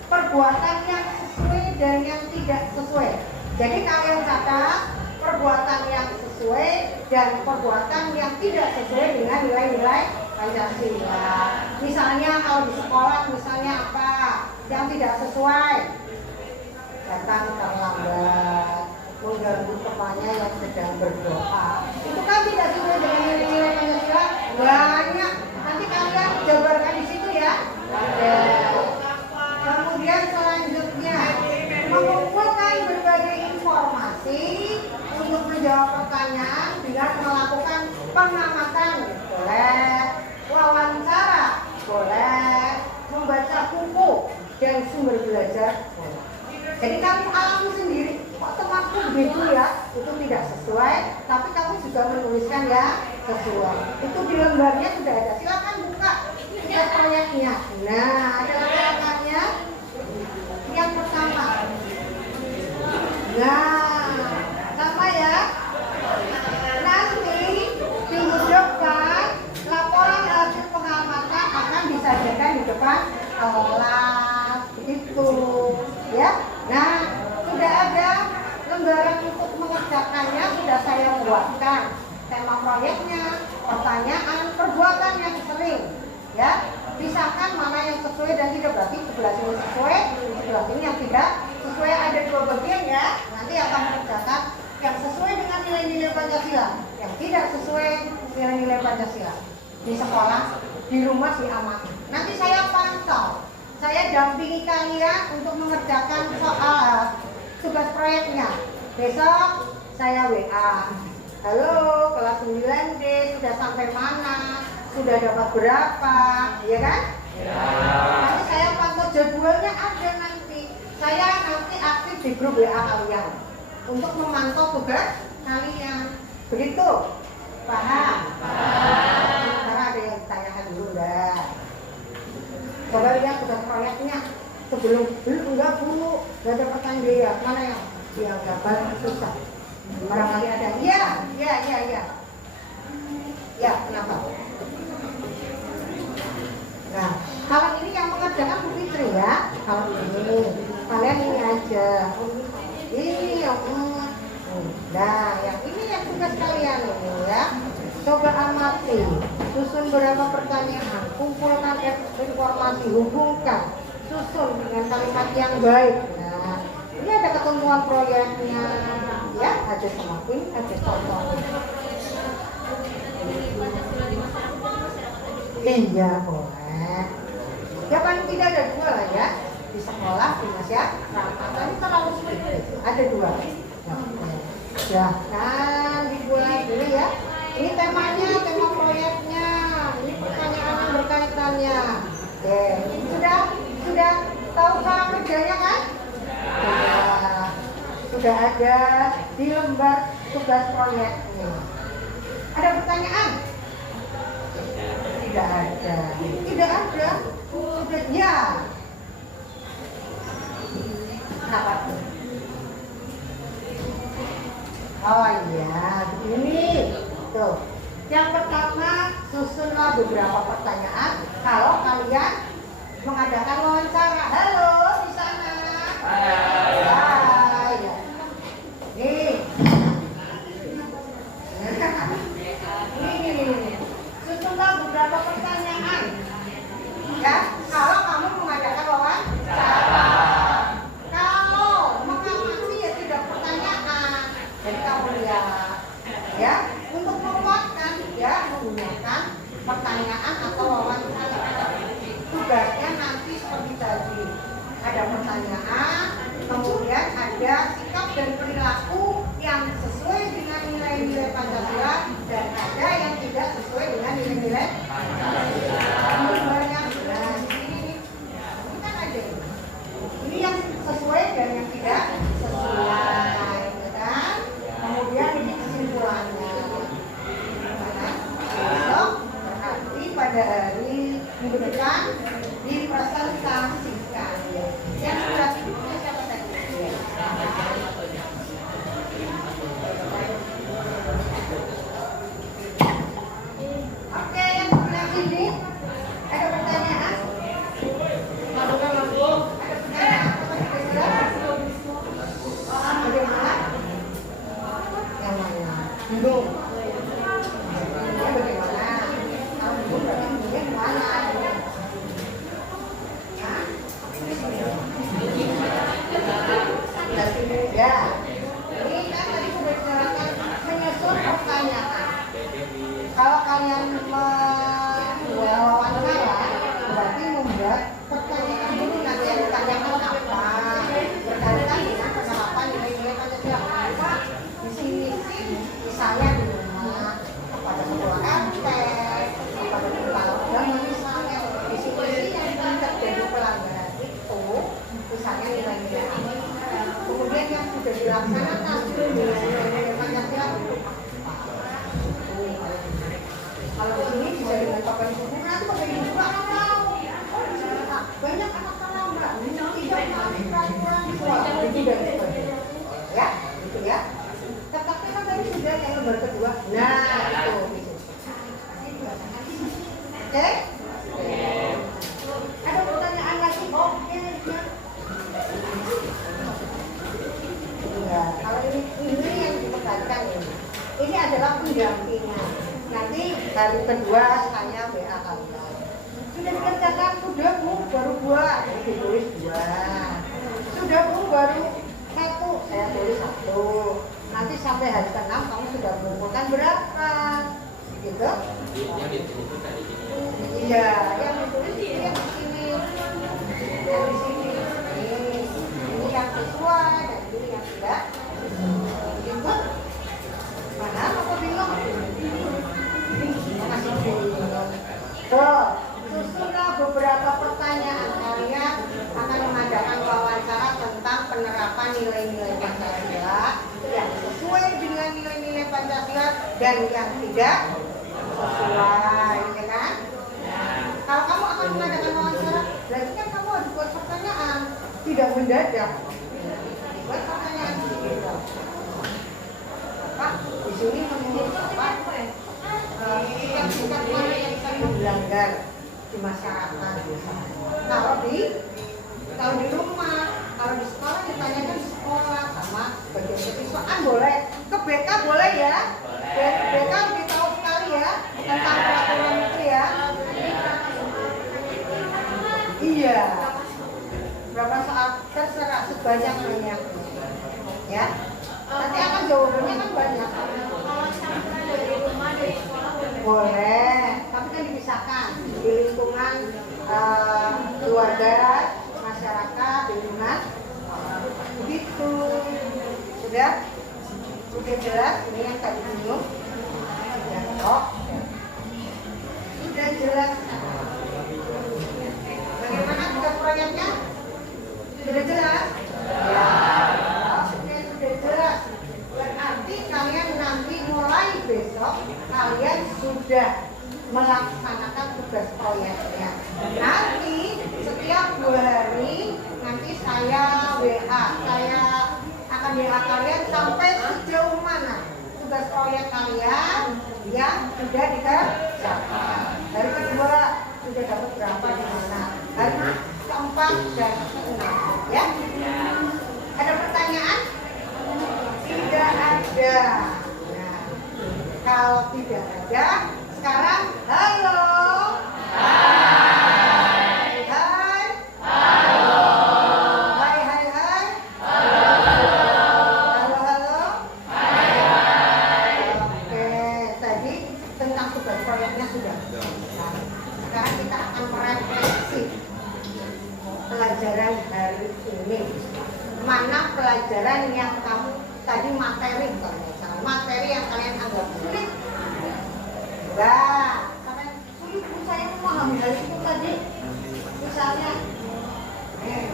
perbuatan yang sesuai dan yang tidak sesuai. Jadi kalian catat perbuatan yang sesuai dan perbuatan yang tidak sesuai dengan nilai-nilai Pancasila. Misalnya kalau di sekolah misalnya apa yang tidak sesuai? Datang terlambat, mengganggu temannya yang sedang berdoa. Itu kan tidak sesuai dengan nilai-nilai Pancasila. Banyak Ada. Kemudian selanjutnya mengumpulkan berbagai informasi untuk menjawab pertanyaan dengan melakukan pengamatan, boleh, wawancara, boleh, membaca buku dan sumber belajar, boleh. Jadi kamu alami sendiri, kok temanku begitu ya, itu tidak sesuai, tapi kamu juga menuliskan ya sesuai. Itu di lembarnya sudah ada, silakan buka kita proyeknya. Nah, ada laki-lakinya yang pertama. Nah, sama ya. Nanti minggu depan laporan hasil pengamatan akan disajikan di depan kelas, begitu ya. Nah, sudah ada lembaran untuk mengerjakannya, sudah saya buatkan. Tema proyeknya, pertanyaan, perbuatannya sering, ya. Pisahkan mana yang sesuai dan tidak, berarti sebelah sini sesuai, sebelah sini yang tidak sesuai, ada dua bagian ya. Nanti akan mengerjakan yang sesuai dengan nilai-nilai Pancasila, yang tidak sesuai nilai-nilai Pancasila. Di sekolah, di rumah diamati. Nanti saya pantau, saya dampingi kalian untuk mengerjakan soal tugas proyeknya. Besok saya WA. Halo, kelas 9D sudah sampai mana? Sudah dapat berapa? Iya kan? Ya. Nanti saya pantau jadwalnya, ada nanti. Saya nanti aktif di grup WA kalian untuk memantau tugas kalian. Begitu? Paham? Paham. Karena ada yang ditanyakan dulu dah. Coba lihat tugas proyeknya. Belum enggak dulu. Enggak ada pertanyaan dia. Mana yang gambar susah? Barangkali ada. Iya. Ya, kenapa? Nah, kalau ini yang mengerjakan Bu Fitri ya. Kalau ini, kalian ini aja. Ini yang nah, yang ini yang tugas kalian ini ya. Coba amati, susun berapa pertanyaan, kumpulkan informasi, hubungkan, susun dengan kalimat yang baik. Nah, ini ada ketentuan proyeknya, ya, ada semakin, ada contohnya. Iya, boleh. Ya paling tidak ada dua lah ya. Di sekolah, di masyarakat, ini terlalu sulit. Ada dua. Ya, nah dibuat dulu ya. Ini temanya, tema proyeknya. Ini pertanyaan yang berkaitannya. Oke, sudah tahu cara kerjanya kan? Sudah ada di lembar tugas proyeknya. Ada pertanyaan? Tidak ada. Sudah ya. Kenapa? Oh iya, begini. Tuh. Yang pertama, susunlah beberapa pertanyaan kalau kalian mengadakan wawancara. Halo, di sana. Hai. Nih. Ini. Susunlah beberapa pertanyaan. Ya, kalau kamu mengadakan wawancara. Kalau mengamati ya tidak pertanyaan. Jadi kamu lihat, ya, untuk memuatkan ya menggunakan pertanyaan atau wawancara. Tugasnya nanti seperti tadi, ada pertanyaan, kemudian ada sikap dan perilaku yang sesuai dengan nilai-nilai Pancasila dan ada yang tidak sesuai dengan nilai-nilai Pancasila. Ini banyak. Nah, ini kan ada ini yang sesuai dan yang tidak sesuai, kan? Kemudian ini kesimpulannya. Besok berarti pada hari minggu depan dipresentasikan. Yang sudah siapa tadi? Oke, yang sebelah sini ada pertanyaan? Ada pertanyaan? Bagaimana? Yang mana? Bingung. Ya bagaimana? Kalau bingung berarti bingung mana? Hah? Dari sini ya. Ini kan tadi sudah dijelaskan menyusun pertanyaan. Kalau kalian wawancara berarti membuat misalnya di rumah, pada sekolah RT, pada kepala agama misalnya, di situ yang terjadi pelanggaran itu, misalnya nilai-nilai ini, kemudian yang sudah dilaksanakan nilai-nilai Pancasila itu kalau ini bisa dengan Bapak Ibu, nanti Bapak Ibu juga akan tahu. Oh, di sini banyak anak-anak mbak, tidak masih peraturan sekolah, itu dan sebagainya. Ya, gitu ya. Tetapi kan tadi sudah yang nomor kedua. Nah, itu. Oke? Ada pertanyaan lagi? Oke. Ya, kalau ini yang diperhatikan ini. Ini adalah pendampingan. Nanti hari kedua saya WA kalian. Sudah dikerjakan, sudah Bu, baru 2, ditulis 2. Sudah Bu, baru 1, saya tulis 1. Nanti sampai hari ke-6 kamu sudah mengumpulkan berapa? Gitu? Yang ditulis tadi ini. Iya, yang ditulis itu yang di sini. Yang di sini. Ini yang sesuai dan ini yang tidak. Gitu? Mana? Apa bingung? Masih bingung. Susunlah beberapa pertanyaan kalian akan mengadakan wawancara tentang penerapan nilai-nilai Pancasila yang sesuai dengan nilai-nilai Pancasila dan yang tidak sesuai, ya kan? Kalau kamu akan mengadakan wawancara, berarti kan kamu harus buat pertanyaan, tidak mendadak. Buat pertanyaan gitu. Pak, di sini menurut Bapak sikap-sikap mana yang sering dilanggar di masyarakat? Kalau di rumah, kalau di sekolah ditanyakan di sekolah sama bagian kesiswaan boleh, ke BK boleh ya? BK lebih tahu sekali ya tentang peraturan itu ya. Iya. Berapa saat terserah sebanyak-banyaknya. Ya. Nanti akan jawabannya kan banyak. Dari rumah, dari sekolah Boleh, tapi kan dipisahkan di lingkungan keluarga, masyarakat, lingkungan begitu. Sudah jelas ini yang tadi bingung. Ya, oh, sudah jelas. Bagaimana tugas proyeknya? Sudah jelas? Ya. Oke, sudah jelas. Berarti kalian nanti mulai besok kalian sudah melaksanakan tugas proyeknya. Nanti setiap 2 hari nanti saya WA, saya akan WA kalian sampai sejauh mana tugas proyek kalian yang sudah dikerjakan. Hari kedua sudah dapat berapa di mana? Hari keempat dan ke-6 ya. Ada pertanyaan? Tidak ada. Nah, kalau tidak ada, sekarang halo. Hai. Hai. Halo. Hai hai hai. Halo halo. Hai hai. Oke, tadi tentang tugas proyeknya sudah. Sekarang kita akan merefleksi pelajaran hari ini. Mana pelajaran yang kamu tadi materi yang kalian anggap sulit. Nah, kalian sulit saya memahami hal itu tadi. Misalnya,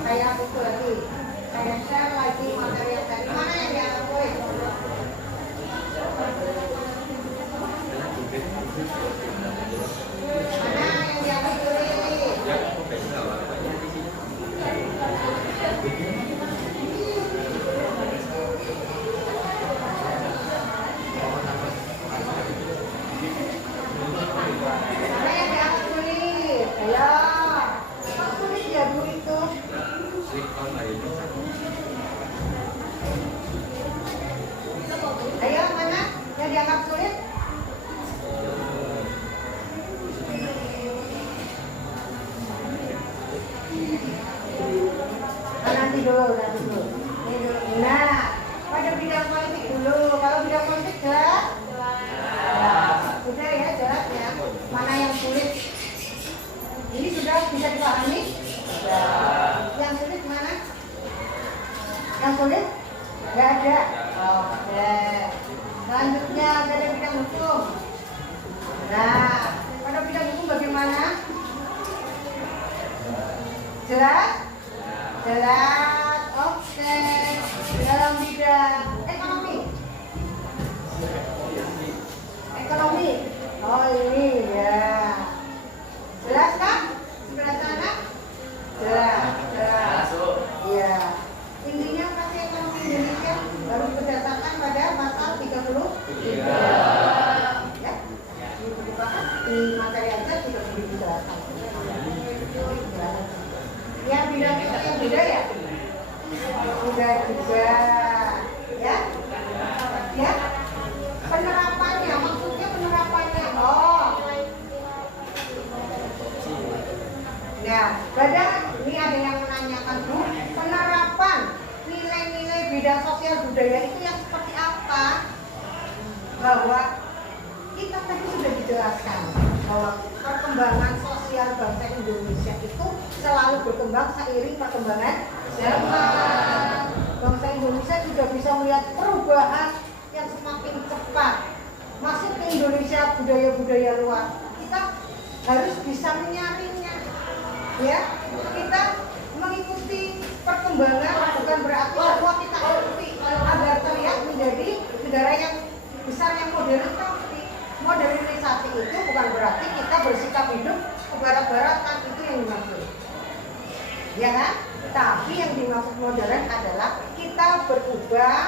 saya itu lagi, saya share lagi materi yang tadi. Mana yang dianggap sulit? Mana yang dianggap sulit? Mana yang dianggap sulit? Ayo, apa sulit ya Bu itu? Selanjutnya pada bidang hukum. Nah, pada bidang hukum bagaimana? Jelas? Jelas. Oke. Dalam bidang ekonomi. Ekonomi. Oh ini ya. Jelas kan? Sebelah sana? Jelas. Jelas. Iya. Intinya pasti ekonomi Indonesia baru berdasarkan pada pasal 33. Ya. Di materi aja sudah dijelaskan. Yang bidang itu yang budaya. Sudah juga. Ya. Ya. Penerapannya, maksudnya penerapannya. Oh. Nah, pada ini ada yang menanyakan Bu, penerapan nilai-nilai bidang sosial budaya itu yang seperti apa? Bahwa kita tadi sudah dijelaskan bahwa perkembangan sosial bangsa Indonesia itu selalu berkembang seiring perkembangan zaman. Bangsa Indonesia sudah bisa melihat perubahan yang semakin cepat masuk ke Indonesia budaya-budaya luar. Kita harus bisa menyaringnya, ya. Kita mengikuti perkembangan bukan berarti bahwa kita ikuti agar terlihat menjadi negara yang besar yang modern. Tapi modernisasi itu bukan berarti kita bersikap hidup ke barat-baratan, itu yang dimaksud, ya kan? Tapi yang dimaksud modern adalah kita berubah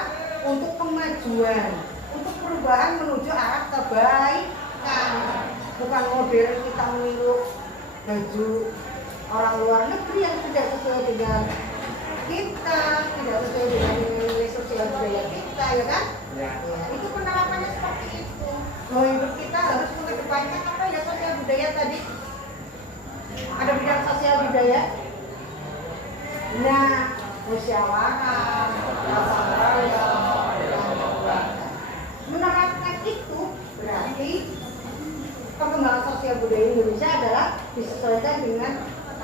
untuk kemajuan, untuk perubahan menuju arah kebaikan. Bukan modern kita meniru baju orang luar negeri yang tidak sesuai dengan kita, tidak sesuai dengan nilai sosial budaya kita, ya kan? Ya, itu penerapannya seperti itu. Bahwa hidup kita harus mengedepankan apa ya sosial budaya tadi. Ada bidang sosial budaya. Nah, musyawarah, gotong royong, menerapkan itu berarti perkembangan sosial budaya Indonesia adalah disesuaikan dengan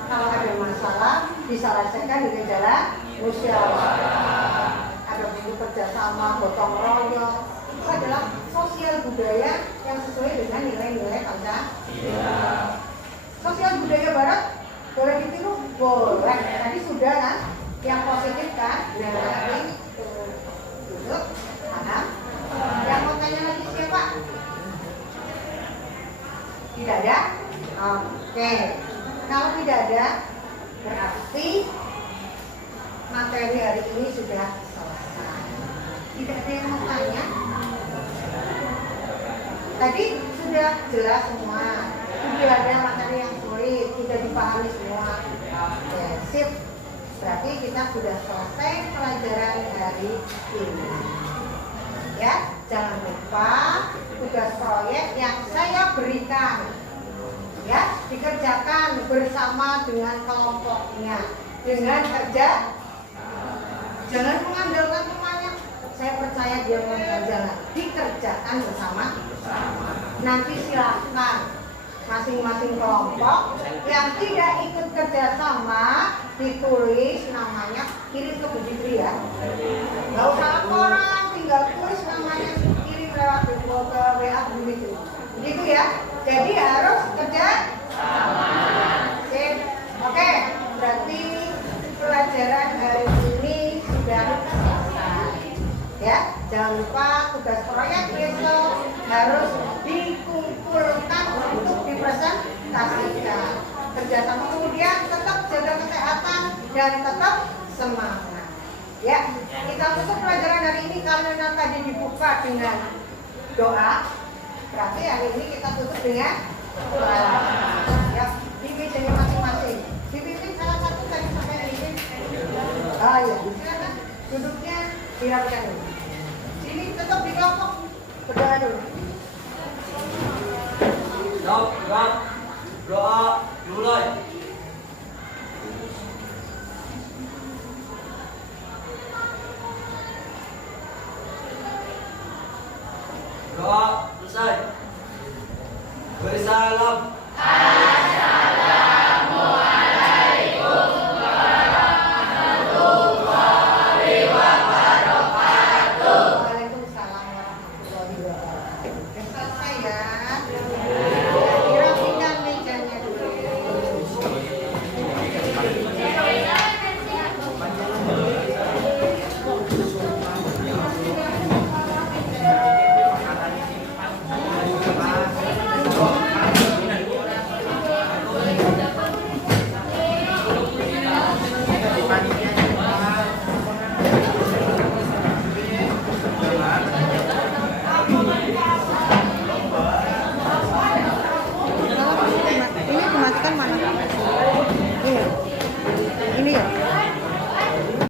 kalau ada masalah diselesaikan dengan jalan musyawarah. Ada bentuk kerjasama, gotong royong. Itu adalah sosial budaya yang sesuai dengan nilai-nilai Pancasila. Sosial budaya Barat boleh ditiru? Boleh. Tadi sudah kan? Yang positif kan? Nah, ini duduk, paham? Yang mau tanya lagi siapa? Tidak ada? Oke. Kalau tidak ada, berarti materi hari ini sudah selesai. Tidak ada yang mau tanya? Tadi sudah jelas semua. Tidak ada materi yang sulit, tidak dipahami semua. Oke, sip. Berarti kita sudah selesai pelajaran hari ini. Ya, jangan lupa tugas proyek yang saya berikan. Ya, dikerjakan bersama dengan kelompoknya. Dengan kerja, jangan mengandalkan temannya. Saya percaya dia mengerjakan. Dikerjakan bersama. Nanti silahkan masing-masing kelompok yang tidak ikut kerjasama ditulis namanya, kirim ke Bu Fitri ya. Nggak usah laporan, tinggal tulis namanya, kirim lewat ke WA Bu Fitri. Begitu ya. Jadi harus kerja sama. Sip. Oke, berarti pelajaran hari ini sudah selesai. Ya, jangan lupa tugas proyek besok harus dikumpulkan untuk dipresentasikan. Kerjasama, kemudian tetap jaga kesehatan dan tetap semangat. Ya, kita tutup pelajaran hari ini karena tadi dibuka dengan doa. Berarti hari ini kita tutup dengan doa. Ya, di mejanya masing-masing. Dipimpin salah satu tadi sampai dipimpin. Ah ya, silakan duduknya dirapikan dulu. Sini tetap di kelompok. Berdoa dulu. Doa mulai. Doa selesai. Beri salam. Assalamualaikum warahmatullahi wabarakatuh. Waalaikumsalam warahmatullahi Oke, selesai ya.